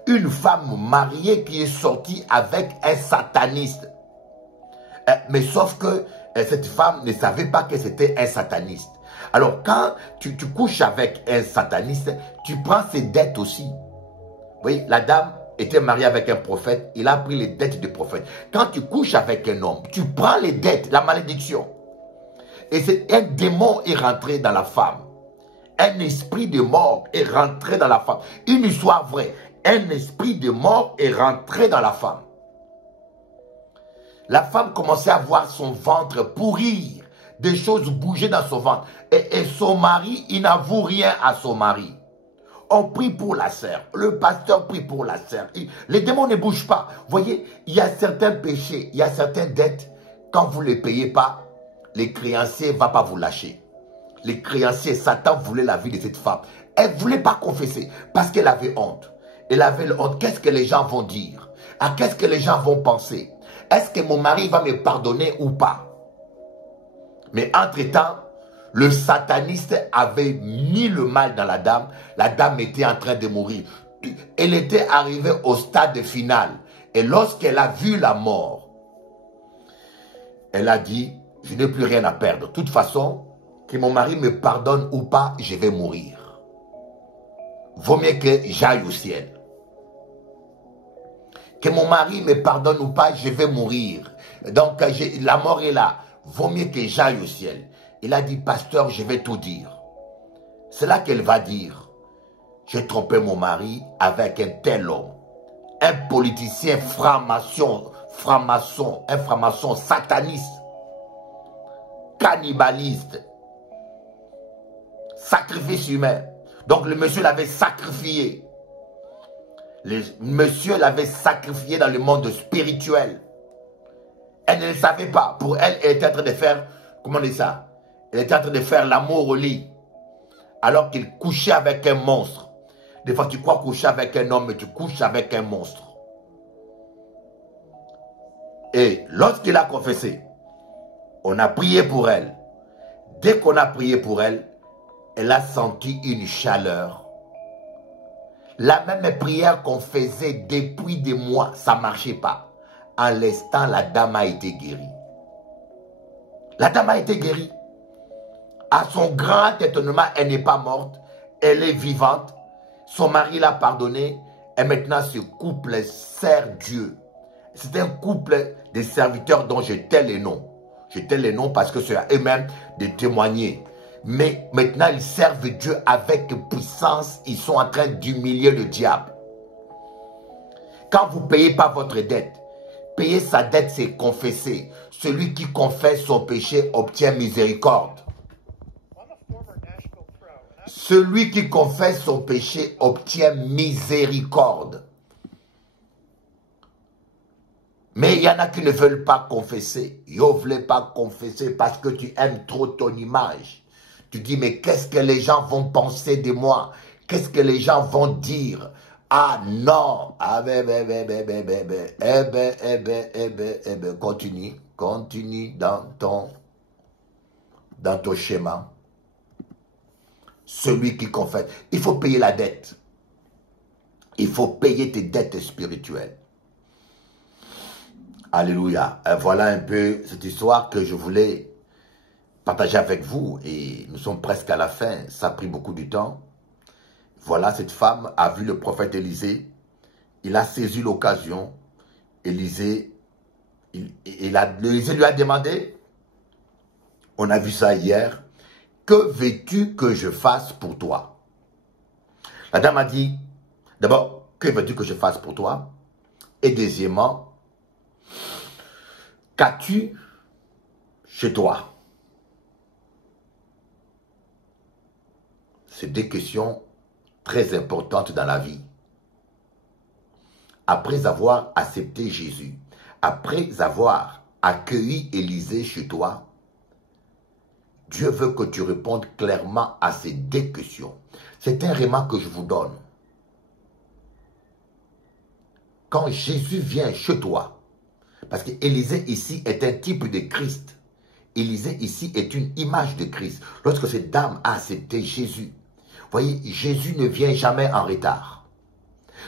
Une femme mariée qui est sortie avec un sataniste. Mais sauf que cette femme ne savait pas que c'était un sataniste. Alors quand tu couches avec un sataniste, tu prends ses dettes aussi. Oui, la dame était mariée avec un prophète, il a pris les dettes du prophète. Quand tu couches avec un homme, tu prends les dettes, la malédiction. Et un démon est rentré dans la femme. Un esprit de mort est rentré dans la femme. Une histoire vraie. Un esprit de mort est rentré dans la femme. La femme commençait à voir son ventre pourrir. Des choses bouger dans son ventre. Et son mari, il n'avoue rien à son mari. On prie pour la sœur. Le pasteur prie pour la sœur. Les démons ne bougent pas. Vous voyez, il y a certains péchés, il y a certaines dettes. Quand vous ne les payez pas, les créanciers ne vont pas vous lâcher. Les créanciers, Satan voulait la vie de cette femme. Elle ne voulait pas confesser parce qu'elle avait honte. Elle avait honte. Qu'est-ce que les gens vont dire? Qu'est-ce que les gens vont penser? Est-ce que mon mari va me pardonner ou pas? Mais entre-temps, le sataniste avait mis le mal dans la dame. La dame était en train de mourir. Elle était arrivée au stade final. Et lorsqu'elle a vu la mort, Elle a dit, je n'ai plus rien à perdre. De toute façon, que mon mari me pardonne ou pas, je vais mourir. Vaut mieux que j'aille au ciel. Que mon mari me pardonne ou pas, je vais mourir. Donc, la mort est là. Vaut mieux que j'aille au ciel. Il a dit, pasteur, je vais tout dire. C'est là qu'elle va dire, j'ai trompé mon mari avec un tel homme. Un politicien franc-maçon, un franc-maçon sataniste, cannibaliste, sacrifice humain. Donc le monsieur l'avait sacrifié. Le monsieur l'avait sacrifié dans le monde spirituel. Elle ne le savait pas. Pour elle, elle était en train de faire, comment on dit ça? Elle était en train de faire l'amour au lit. Alors qu'il couchait avec un monstre. Des fois, tu crois coucher avec un homme, mais tu couches avec un monstre. Et lorsqu'il a confessé, on a prié pour elle. Dès qu'on a prié pour elle, elle a senti une chaleur. La même prière qu'on faisait depuis des mois, ça ne marchait pas. En l'instant, la dame a été guérie. La dame a été guérie. À son grand étonnement, elle n'est pas morte. Elle est vivante. Son mari l'a pardonné. Et maintenant, ce couple sert Dieu. C'est un couple de serviteurs dont je tais les noms. Je tais les noms parce que c'est à eux-mêmes de témoigner. Mais maintenant, ils servent Dieu avec puissance. Ils sont en train d'humilier le diable. Quand vous ne payez pas votre dette, payer sa dette, c'est confesser. Celui qui confesse son péché obtient miséricorde. Celui qui confesse son péché obtient miséricorde. Mais il y en a qui ne veulent pas confesser. Ils ne veulent pas confesser parce que tu aimes trop ton image. Tu dis, mais qu'est-ce que les gens vont penser de moi? Qu'est-ce que les gens vont dire? Ah non. Ah continue. Continue dans ton schéma. Celui qui confesse. Il faut payer la dette. Il faut payer tes dettes spirituelles. Alléluia. Voilà un peu cette histoire que je voulais partager avec vous. Et nous sommes presque à la fin. Ça a pris beaucoup de temps. Voilà, cette femme a vu le prophète Élisée. Il a saisi l'occasion. Élisée lui a demandé, on a vu ça hier, que veux-tu que je fasse pour toi? La dame a dit, d'abord, que veux-tu que je fasse pour toi? Et deuxièmement, qu'as-tu chez toi? C'est des questions très importantes dans la vie. Après avoir accepté Jésus, après avoir accueilli Élisée chez toi, Dieu veut que tu répondes clairement à ces deux questions. C'est un remarque que je vous donne. Quand Jésus vient chez toi, parce qu'Élisée ici est un type de Christ. Élisée ici est une image de Christ. Lorsque cette dame a accepté Jésus, voyez, Jésus ne vient jamais en retard.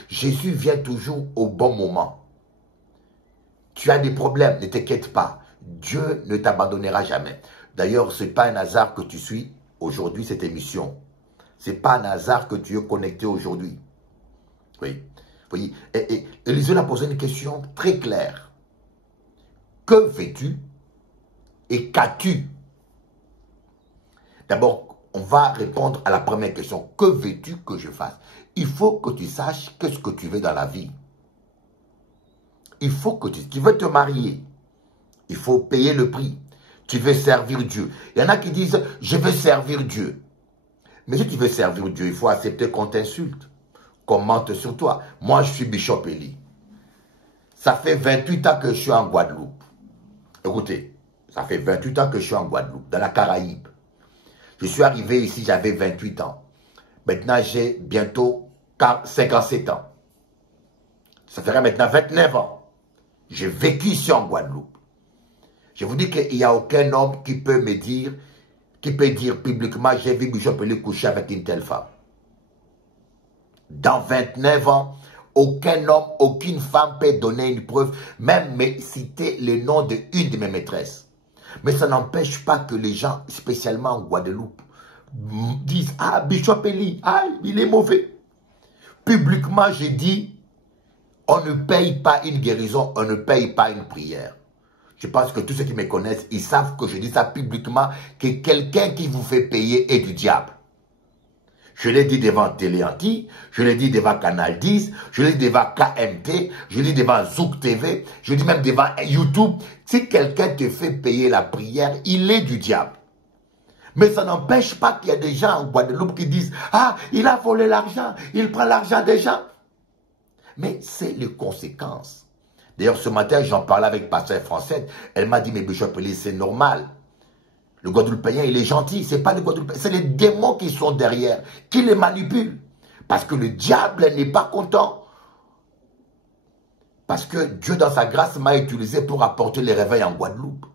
Jésus vient toujours au bon moment. Tu as des problèmes, ne t'inquiète pas. Dieu ne t'abandonnera jamais. D'ailleurs, ce n'est pas un hasard que tu suis aujourd'hui cette émission. Ce n'est pas un hasard que tu es connecté aujourd'hui. Oui. Voyez, Élisée a posé une question très claire. Que veux-tu et qu'as-tu? D'abord, on va répondre à la première question. Que veux-tu que je fasse? Il faut que tu saches qu'est-ce que tu veux dans la vie. Il faut que tu veux te marier. Il faut payer le prix. Tu veux servir Dieu. Il y en a qui disent, je veux servir Dieu. Mais si tu veux servir Dieu, il faut accepter qu'on t'insulte, qu'on mente sur toi. Moi, je suis Bishop Eli. Ça fait 28 ans que je suis en Guadeloupe. Écoutez, ça fait 28 ans que je suis en Guadeloupe, dans la Caraïbe. Je suis arrivé ici, j'avais 28 ans. Maintenant, j'ai bientôt 57 ans. Ça ferait maintenant 29 ans. J'ai vécu ici en Guadeloupe. Je vous dis qu'il n'y a aucun homme qui peut me dire, qui peut dire publiquement, j'ai vu Bishop Eli coucher avec une telle femme. Dans 29 ans, aucun homme, aucune femme peut donner une preuve, même me citer le nom d'une de mes maîtresses. Mais ça n'empêche pas que les gens, spécialement en Guadeloupe, disent « Ah, Bishop Eli, ah, il est mauvais ». Publiquement, j'ai dit « On ne paye pas une guérison, on ne paye pas une prière ». Je pense que tous ceux qui me connaissent, ils savent que je dis ça publiquement, que quelqu'un qui vous fait payer est du diable. Je l'ai dit devant Téléanti, je l'ai dit devant Canal 10, je l'ai dit devant KMT, je l'ai dit devant Zouk TV, je l'ai dit même devant YouTube. Si quelqu'un te fait payer la prière, il est du diable. Mais ça n'empêche pas qu'il y a des gens en Guadeloupe qui disent « Ah, il a volé l'argent, il prend l'argent des gens. » Mais c'est les conséquences. D'ailleurs, ce matin, j'en parlais avec Pasteur Française. Elle m'a dit « Mais Bishop Eli, c'est normal. Le Guadeloupéen, il est gentil. Ce n'est pas le Guadeloupéen, c'est les démons qui sont derrière, qui les manipulent. Parce que le diable n'est pas content. Parce que Dieu, dans sa grâce, m'a utilisé pour apporter les réveils en Guadeloupe.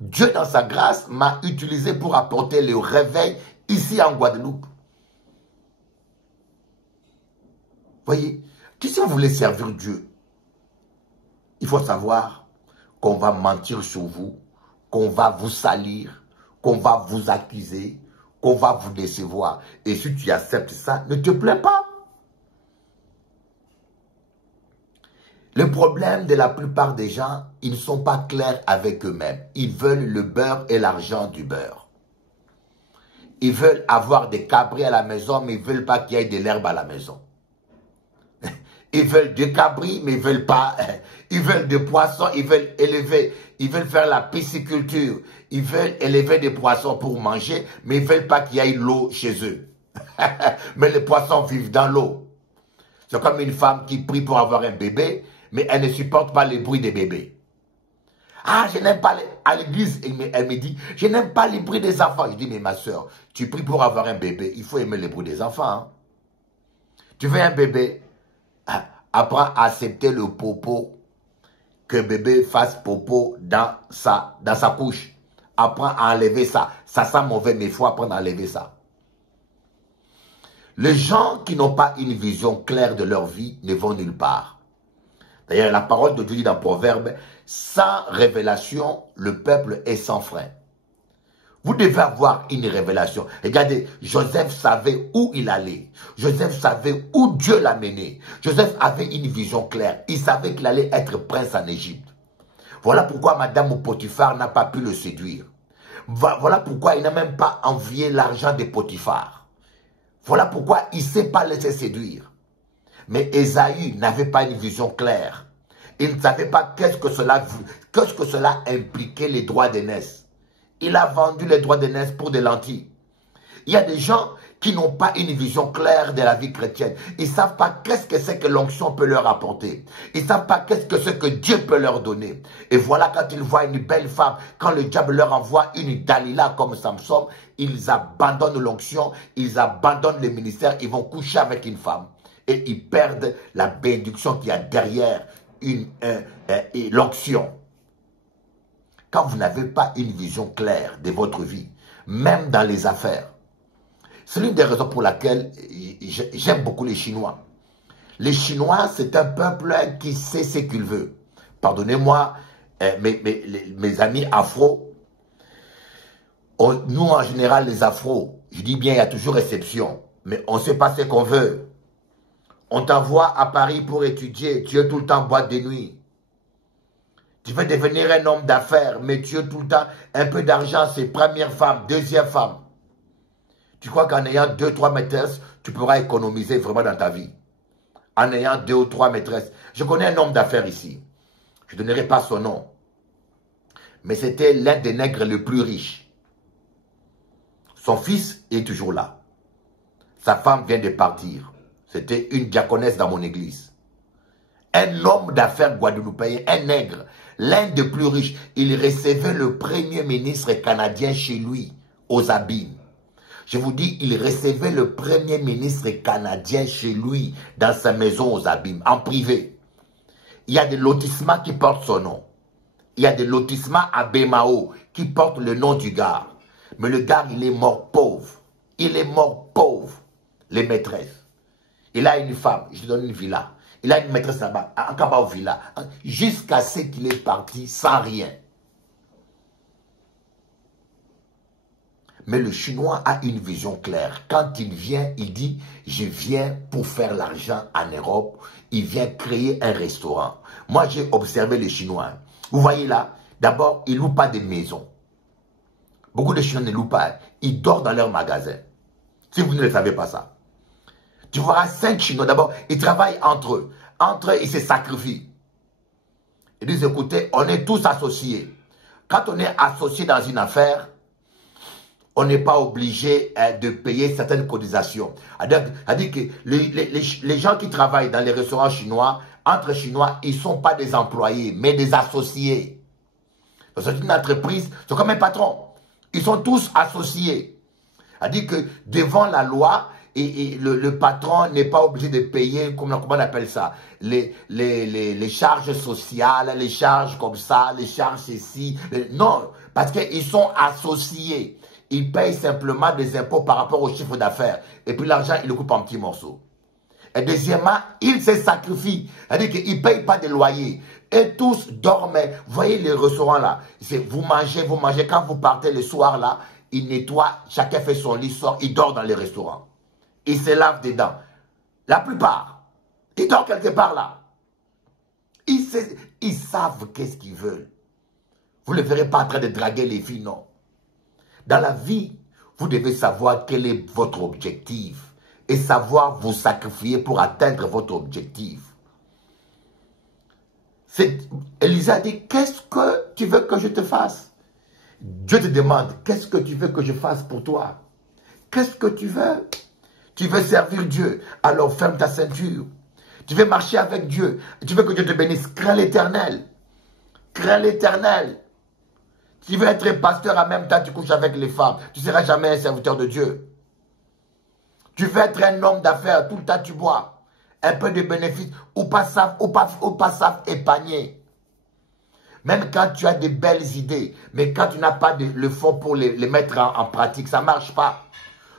Dieu, dans sa grâce, m'a utilisé pour apporter le réveil ici en Guadeloupe. Voyez, si vous voulez servir Dieu, il faut savoir qu'on va mentir sur vous, qu'on va vous salir, qu'on va vous accuser, qu'on va vous décevoir. Et si tu acceptes ça, ne te plains pas. Le problème de la plupart des gens, ils ne sont pas clairs avec eux-mêmes. Ils veulent le beurre et l'argent du beurre. Ils veulent avoir des cabris à la maison, mais ils ne veulent pas qu'il y ait de l'herbe à la maison. Ils veulent des cabris, mais ils ne veulent pas. Ils veulent des poissons, ils veulent élever. Ils veulent faire la pisciculture. Ils veulent élever des poissons pour manger, mais ils ne veulent pas qu'il y ait l'eau chez eux. Mais les poissons vivent dans l'eau. C'est comme une femme qui prie pour avoir un bébé, mais elle ne supporte pas les bruits des bébés. Ah, je n'aime pas à l'église, elle me dit, je n'aime pas les bruits des enfants. Je dis, mais ma soeur, tu pries pour avoir un bébé, il faut aimer les bruits des enfants. Hein? Tu veux un bébé, apprends à accepter le popo, que bébé fasse popo dans sa couche. Apprends à enlever ça. Ça sent mauvais, mais il faut apprendre à enlever ça. Les gens qui n'ont pas une vision claire de leur vie ne vont nulle part. D'ailleurs, la parole de Dieu dit dans Proverbe, sans révélation, le peuple est sans frein. Vous devez avoir une révélation. Regardez, Joseph savait où il allait. Joseph savait où Dieu l'a mené. Joseph avait une vision claire. Il savait qu'il allait être prince en Égypte. Voilà pourquoi Madame Potiphar n'a pas pu le séduire. Voilà pourquoi il n'a même pas envié l'argent de Potiphar. Voilà pourquoi il ne s'est pas laissé séduire. Mais Ésaü n'avait pas une vision claire. Il ne savait pas qu'est-ce que cela impliquait les droits d'aînesse. Il a vendu les droits d'aînesse pour des lentilles. Il y a des gens qui n'ont pas une vision claire de la vie chrétienne. Ils ne savent pas qu'est-ce que c'est que l'onction peut leur apporter. Ils ne savent pas qu'est-ce que c'est que Dieu peut leur donner. Et voilà, quand ils voient une belle femme, quand le diable leur envoie une Dalila comme Samson, ils abandonnent l'onction, ils abandonnent le ministère, ils vont coucher avec une femme. Et ils perdent la bénédiction qu'il y a derrière l'onction. Quand vous n'avez pas une vision claire de votre vie, même dans les affaires, c'est l'une des raisons pour laquelle j'aime beaucoup les Chinois. Les Chinois, c'est un peuple qui sait ce qu'il veut. Pardonnez-moi, mes amis afro, nous en général les afros, je dis bien il y a toujours exception, mais on ne sait pas ce qu'on veut. On t'envoie à Paris pour étudier, tu es tout le temps en boîte de nuit. Tu veux devenir un homme d'affaires, mais tu es tout le temps un peu d'argent, c'est première femme, deuxième femme. Tu crois qu'en ayant 2 ou 3 maîtresses, tu pourras économiser vraiment dans ta vie. En ayant 2 ou 3 maîtresses. Je connais un homme d'affaires ici. Je ne donnerai pas son nom. Mais c'était l'un des nègres les plus riches. Son fils est toujours là. Sa femme vient de partir. C'était une diaconesse dans mon église. Un homme d'affaires guadeloupéen, un nègre, l'un des plus riches. Il recevait le premier ministre canadien chez lui, aux Abîmes. Je vous dis, il recevait le premier ministre canadien chez lui, dans sa maison aux Abîmes, en privé. Il y a des lotissements qui portent son nom. Il y a des lotissements à Bémao qui portent le nom du gars. Mais le gars, il est mort pauvre. Il est mort pauvre. Les maîtresses. Il a une femme, je lui donne une villa. Il a une maîtresse là-bas, en Kabao Villa. Jusqu'à ce qu'il est parti sans rien. Mais le Chinois a une vision claire. Quand il vient, il dit, je viens pour faire l'argent en Europe. Il vient créer un restaurant. Moi, j'ai observé les Chinois. Vous voyez là, d'abord, ils ne louent pas des maisons. Beaucoup de Chinois ne louent pas. Ils dorment dans leur magasin. Si vous ne le savez pas ça. Tu verras 5 Chinois, d'abord, ils travaillent entre eux. Entre eux, ils se sacrifient. Ils disent, écoutez, on est tous associés. Quand on est associé dans une affaire, on n'est pas obligé de payer certaines cotisations. C'est-à-dire que les gens qui travaillent dans les restaurants chinois, entre Chinois, ils ne sont pas des employés, mais des associés. C'est une entreprise, c'est comme un patron. Ils sont tous associés. C'est-à-dire que devant la loi, et le patron n'est pas obligé de payer, comment on appelle ça, les charges sociales, les charges comme ça, les charges ici. Non, parce qu'ils sont associés. Ils payent simplement des impôts par rapport au chiffre d'affaires. Et puis l'argent, ils le coupent en petits morceaux. Et deuxièmement, ils se sacrifient. C'est-à-dire qu'ils ne payent pas de loyer. Et tous dorment. Vous voyez les restaurants là. Vous mangez. Quand vous partez le soir là, ils nettoient. Chacun fait son lit, sort. Ils dorment dans les restaurants. Ils se lavent dedans. La plupart. Ils dorment quelque part là. Ils savent qu'est-ce qu'ils veulent. Vous ne le verrez pas en train de draguer les filles, non. Dans la vie, vous devez savoir quel est votre objectif et savoir vous sacrifier pour atteindre votre objectif. Élisa dit, qu'est-ce que tu veux que je te fasse? Dieu te demande, qu'est-ce que tu veux que je fasse pour toi? Qu'est-ce que tu veux? Tu veux servir Dieu, alors ferme ta ceinture. Tu veux marcher avec Dieu, tu veux que Dieu te bénisse, crains l'Éternel. Crains l'Éternel. Tu veux être pasteur en même temps, tu couches avec les femmes. Tu ne seras jamais un serviteur de Dieu. Tu veux être un homme d'affaires, tout le temps tu bois. Un peu de bénéfices, ou pas savent épargner. Même quand tu as de belles idées, mais quand tu n'as pas le fonds pour les mettre en pratique, ça ne marche pas.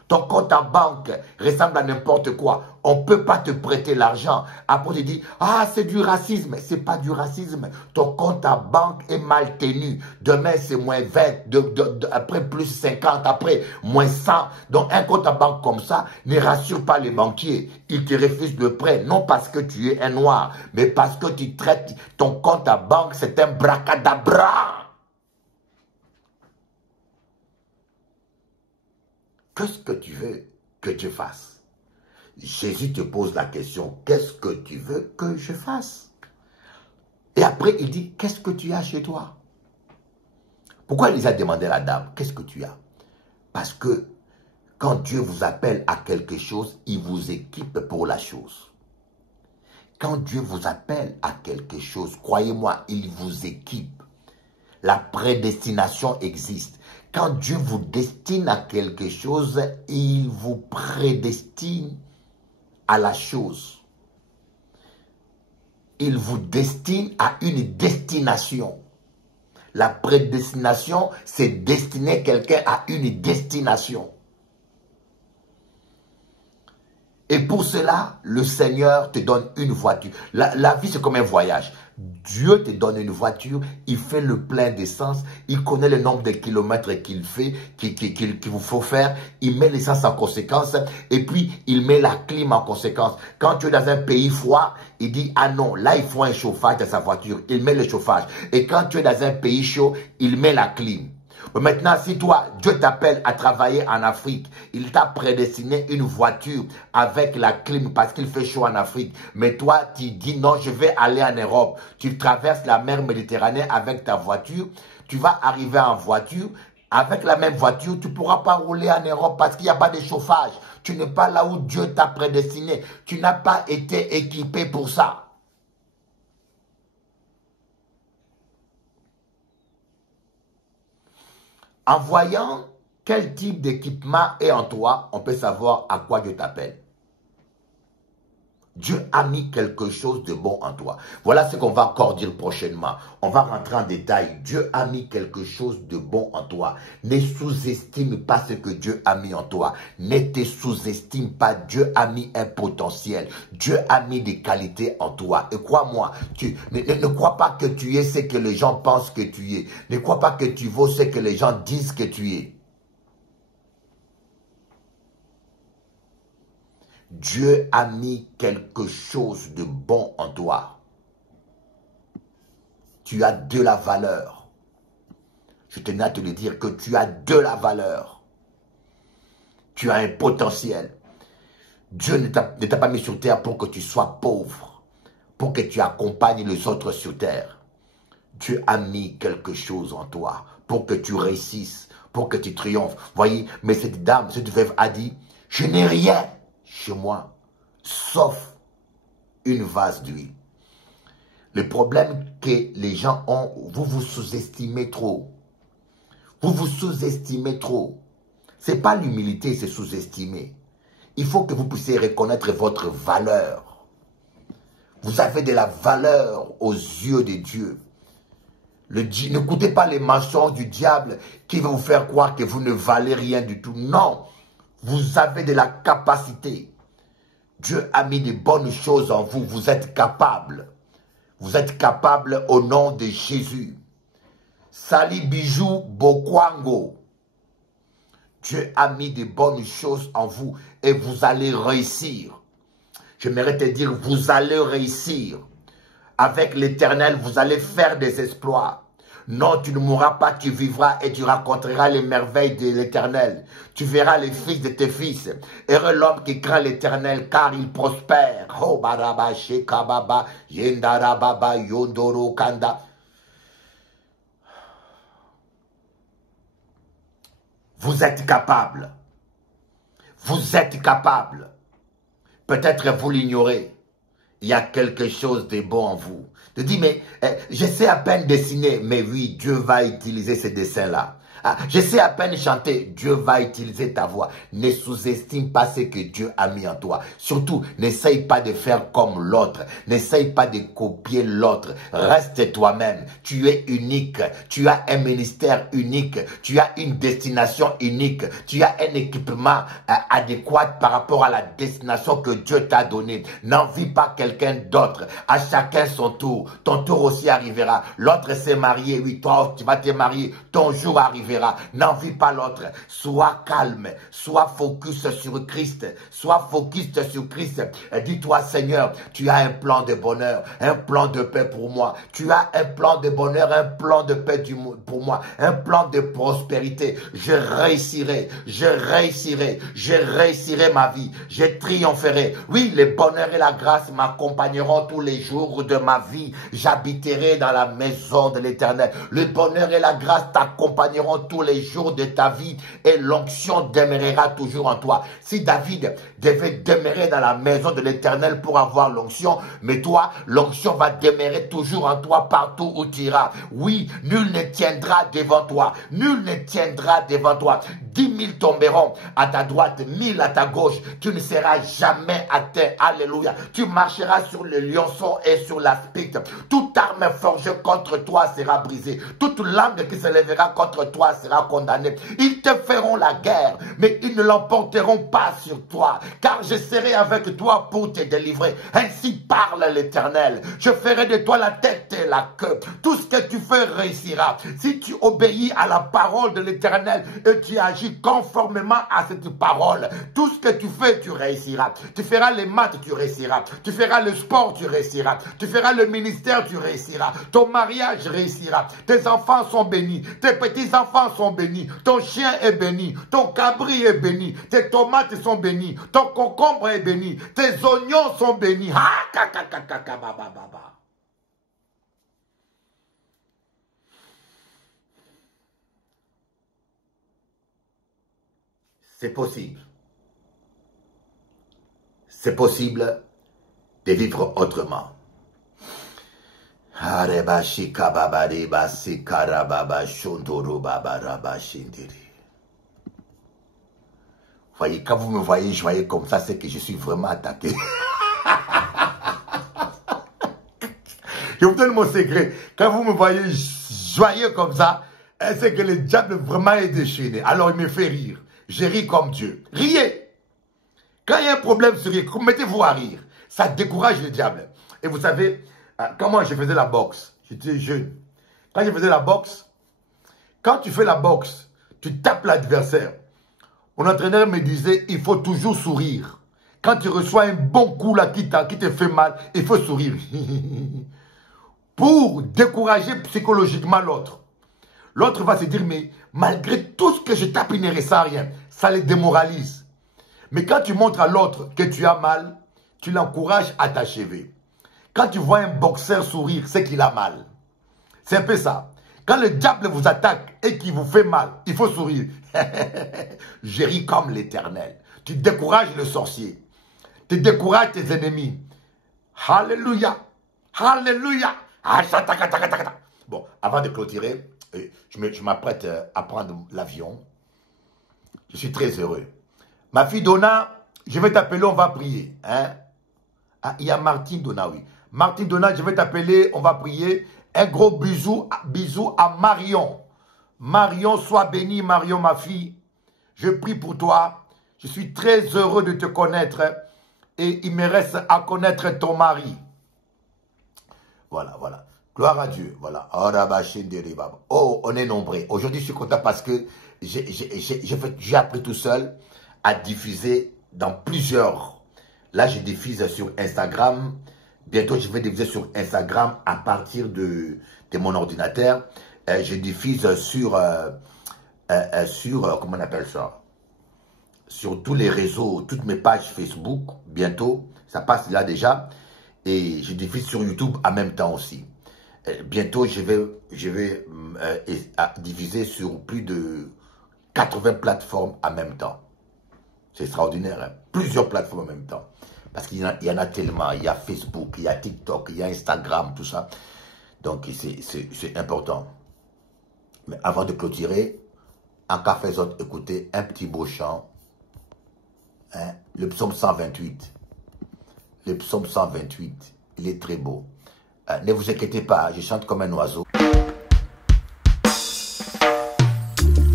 Ton compte en banque ressemble à n'importe quoi. On ne peut pas te prêter l'argent. Après, tu dis, ah, c'est du racisme. Ce n'est pas du racisme. Ton compte en banque est mal tenu. Demain, c'est moins 20. Après, plus 50. Après, moins 100. Donc, un compte en banque comme ça ne rassure pas les banquiers. Ils te refusent le prêt. Non parce que tu es un noir, mais parce que tu traites ton compte en banque, c'est un bracadabra. Qu'est-ce que tu veux que je fasse? Jésus te pose la question, qu'est-ce que tu veux que je fasse? Et après, il dit, qu'est-ce que tu as chez toi? Pourquoi il les a demandé à la dame, qu'est-ce que tu as? Parce que quand Dieu vous appelle à quelque chose, il vous équipe pour la chose. Quand Dieu vous appelle à quelque chose, croyez-moi, il vous équipe. La prédestination existe. Quand Dieu vous destine à quelque chose, il vous prédestine à la chose. Il vous destine à une destination. La prédestination, c'est destiner quelqu'un à une destination. Et pour cela, le Seigneur te donne une voiture. La vie, c'est comme un voyage. Dieu te donne une voiture, il fait le plein d'essence, il connaît le nombre de kilomètres qu'il fait, qu'il vous faut faire, il met l'essence en conséquence, et puis il met la clim en conséquence. Quand tu es dans un pays froid, il dit, ah non, là il faut un chauffage dans sa voiture, il met le chauffage. Et quand tu es dans un pays chaud, il met la clim. Maintenant, si toi, Dieu t'appelle à travailler en Afrique, il t'a prédestiné une voiture avec la clim parce qu'il fait chaud en Afrique. Mais toi, tu dis non, je vais aller en Europe. Tu traverses la mer Méditerranée avec ta voiture. Tu vas arriver en voiture. Avec la même voiture, tu ne pourras pas rouler en Europe parce qu'il n'y a pas de chauffage. Tu n'es pas là où Dieu t'a prédestiné. Tu n'as pas été équipé pour ça. En voyant quel type d'équipement est en toi, on peut savoir à quoi Dieu t'appelle. Dieu a mis quelque chose de bon en toi. Voilà ce qu'on va encore dire prochainement. On va rentrer en détail. Dieu a mis quelque chose de bon en toi. Ne sous-estime pas ce que Dieu a mis en toi. Ne te sous-estime pas. Dieu a mis un potentiel. Dieu a mis des qualités en toi. Et crois-moi, ne crois pas que tu es ce que les gens pensent que tu es. Ne crois pas que tu vaux ce que les gens disent que tu es. Dieu a mis quelque chose de bon en toi. Tu as de la valeur. Je tenais à te le dire que tu as de la valeur. Tu as un potentiel. Dieu ne t'a pas mis sur terre pour que tu sois pauvre, pour que tu accompagnes les autres sur terre. Dieu a mis quelque chose en toi pour que tu réussisses, pour que tu triomphes. Voyez, mais cette dame, cette veuve a dit, je n'ai rien chez moi, sauf une vase d'huile. Le problème que les gens ont, vous vous sous-estimez trop. Vous vous sous-estimez trop. Ce n'est pas l'humilité, c'est sous-estimer. Il faut que vous puissiez reconnaître votre valeur. Vous avez de la valeur aux yeux de Dieu. N'écoutez pas les mensonges du diable qui va vous faire croire que vous ne valez rien du tout. Non, vous avez de la capacité. Dieu a mis de bonnes choses en vous. Vous êtes capable. Vous êtes capable au nom de Jésus. Sali Bijou Bokwango. Dieu a mis de bonnes choses en vous et vous allez réussir. J'aimerais te dire, vous allez réussir. Avec l'Éternel, vous allez faire des exploits. Non, tu ne mourras pas, tu vivras et tu raconteras les merveilles de l'Éternel. Tu verras les fils de tes fils. Heureux l'homme qui craint l'Éternel, car il prospère. Oh, baraba, shekababa, yendarababa, yondoro, kanda. Vous êtes capable. Vous êtes capable. Peut-être vous l'ignorez. Il y a quelque chose de bon en vous. Je dis, mais je sais à peine dessiner. Mais oui, Dieu va utiliser ces dessins-là. Ah, je sais à peine chanter. Dieu va utiliser ta voix. Ne sous-estime pas ce que Dieu a mis en toi. Surtout, n'essaye pas de faire comme l'autre. N'essaye pas de copier l'autre. Reste toi-même. Tu es unique. Tu as un ministère unique. Tu as une destination unique. Tu as un équipement adéquat par rapport à la destination que Dieu t'a donnée. N'envie pas quelqu'un d'autre. À chacun son tour. Ton tour aussi arrivera. L'autre s'est marié. Oui, toi, tu vas te marier. Ton jour arrivera. N'envie pas l'autre. Sois calme. Sois focus sur Christ. Sois focus sur Christ. Dis-toi, Seigneur, tu as un plan de bonheur, un plan de paix pour moi. Tu as un plan de bonheur, un plan de paix pour moi, un plan de prospérité. Je réussirai, je réussirai, je réussirai ma vie. Je triompherai. Oui, le bonheur et la grâce m'accompagneront tous les jours de ma vie. J'habiterai dans la maison de l'Éternel. Le bonheur et la grâce t'accompagneront tous les jours de ta vie et l'onction demeurera toujours en toi. Si David devait demeurer dans la maison de l'Éternel pour avoir l'onction, mais toi, l'onction va demeurer toujours en toi partout où tu iras. Oui, nul ne tiendra devant toi. Nul ne tiendra devant toi. 10 000 tomberont à ta droite, 1000 à ta gauche. Tu ne seras jamais atteint. Alléluia. Tu marcheras sur le lionceau et sur l'aspic. Toute arme forgée contre toi sera brisée. Toute langue qui se lèvera contre toi sera condamné. Ils te feront la guerre, mais ils ne l'emporteront pas sur toi, car je serai avec toi pour te délivrer. Ainsi parle l'Éternel. Je ferai de toi la tête et la queue. Tout ce que tu fais réussira. Si tu obéis à la parole de l'Éternel et tu agis conformément à cette parole, tout ce que tu fais, tu réussiras. Tu feras les maths, tu réussiras. Tu feras le sport, tu réussiras. Tu feras le ministère, tu réussiras. Ton mariage réussira. Tes enfants sont bénis. Tes petits-enfants sont bénis, ton chien est béni, ton cabri est béni, tes tomates sont bénies, ton concombre est béni, tes oignons sont bénis. C'est possible. C'est possible de vivre autrement. Voyez, quand vous me voyez joyeux comme ça, c'est que je suis vraiment attaqué. Je vous donne mon secret. Quand vous me voyez joyeux comme ça, c'est que le diable vraiment est déchaîné. Alors il me fait rire. Je ris comme Dieu. Riez. Quand il y a un problème sur rire, mettez-vous à rire. Ça décourage le diable. Et vous savez, comment je faisais la boxe? J'étais jeune. Quand je faisais la boxe, quand tu fais la boxe, tu tapes l'adversaire. Mon entraîneur me disait, il faut toujours sourire. Quand tu reçois un bon coup là qui te fait mal, il faut sourire. Pour décourager psychologiquement l'autre. L'autre va se dire, mais malgré tout ce que je tape, il ne ressent rien. Ça les démoralise. Mais quand tu montres à l'autre que tu as mal, tu l'encourages à t'achever. Quand tu vois un boxeur sourire, c'est qu'il a mal. C'est un peu ça. Quand le diable vous attaque et qu'il vous fait mal, il faut sourire. Je ris comme l'Éternel. Tu décourages le sorcier. Tu décourages tes ennemis. Alléluia. Alléluia. Bon, avant de clôturer, je m'apprête à prendre l'avion. Je suis très heureux. Ma fille Donna, je vais t'appeler, on va prier. Hein? Ah, il y a Martine Donna, oui. Martine Donna, je vais t'appeler, on va prier. Un gros bisou à Marion. Marion, sois bénie, Marion, ma fille. Je prie pour toi. Je suis très heureux de te connaître. Et il me reste à connaître ton mari. Voilà, voilà. Gloire à Dieu. Voilà. Oh, on est nombreux. Aujourd'hui, je suis content parce que j'ai appris tout seul à diffuser dans plusieurs. Là, je diffuse sur Instagram. Bientôt, je vais diffuser sur Instagram à partir de mon ordinateur. Je diffuse sur comment on appelle ça? Sur tous les réseaux, toutes mes pages Facebook. Bientôt, ça passe là déjà. Et je diffuse sur YouTube en même temps aussi. Bientôt, je vais diffuser sur plus de 80 plateformes en même temps. C'est extraordinaire, hein? Plusieurs plateformes en même temps. Parce qu'il y en a tellement. Il y a Facebook, il y a TikTok, il y a Instagram, tout ça. Donc, c'est important. Mais avant de clôturer, en café zone, écoutez un petit beau chant. Hein? Le psaume 128. Le psaume 128. Il est très beau. Ne vous inquiétez pas, je chante comme un oiseau.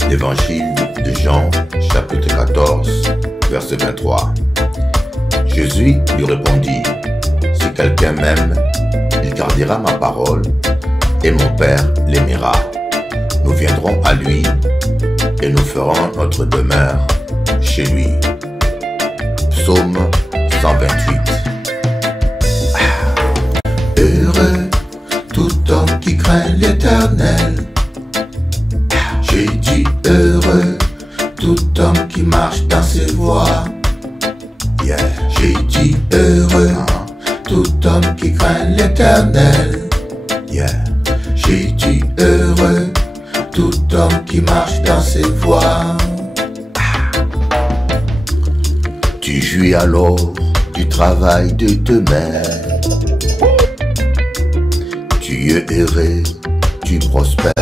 L'évangile de Jean, chapitre 14, verset 23. Jésus lui répondit, si quelqu'un m'aime, il gardera ma parole, et mon Père l'aimera. Nous viendrons à lui, et nous ferons notre demeure chez lui. Psaume 128. Heureux tout homme qui craint l'Éternel. J'ai dit heureux tout homme qui marche dans ses voies. Yeah. J'ai dit heureux tout homme qui craint l'Éternel. Yeah. J'ai dit heureux tout homme qui marche dans ses voies. Tu jouis alors du travail de tes mains. Tu es heureux, tu prospères.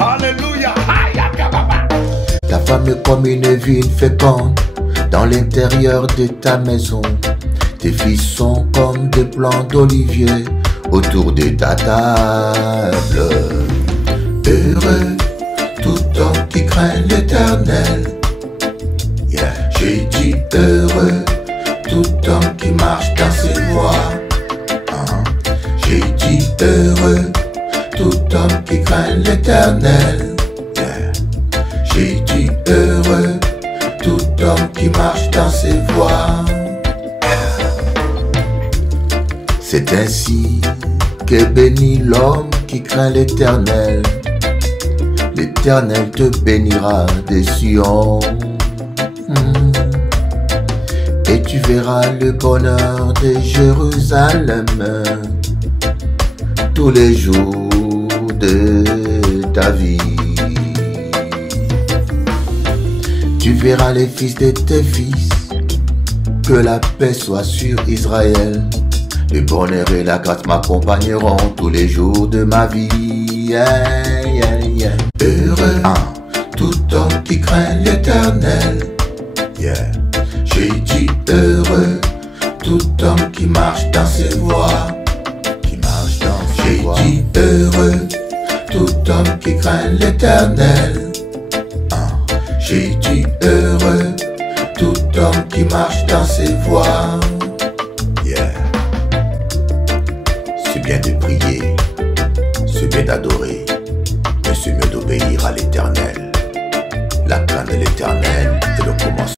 Alléluia. Ta femme est comme une vigne féconde dans l'intérieur de ta maison. Tes fils sont comme des plants d'olivier autour de ta table. Heureux tout homme qui craint l'Éternel. Yeah. J'ai dit heureux tout homme qui marche dans ses voies. J'ai dit heureux tout homme qui craint l'Éternel. Yeah. J'ai dit heureux tout homme qui marche dans ses voies. C'est ainsi que bénit l'homme qui craint l'Éternel. L'Éternel te bénira des Sion. Et tu verras le bonheur de Jérusalem tous les jours de ta vie. Tu verras les fils de tes fils. Que la paix soit sur Israël. Le bonheur et la grâce m'accompagneront tous les jours de ma vie. Yeah, yeah, yeah. Heureux tout homme qui craint l'Éternel. Yeah. J'ai dit heureux tout homme qui marche dans ses voies. J'ai dit heureux tout homme qui craint l'Éternel. J'ai dit heureux tout homme qui marche dans ses voies. Yeah. C'est bien de prier, c'est bien d'adorer, mais c'est mieux d'obéir à l'Éternel. La crainte de l'Éternel est le commencement.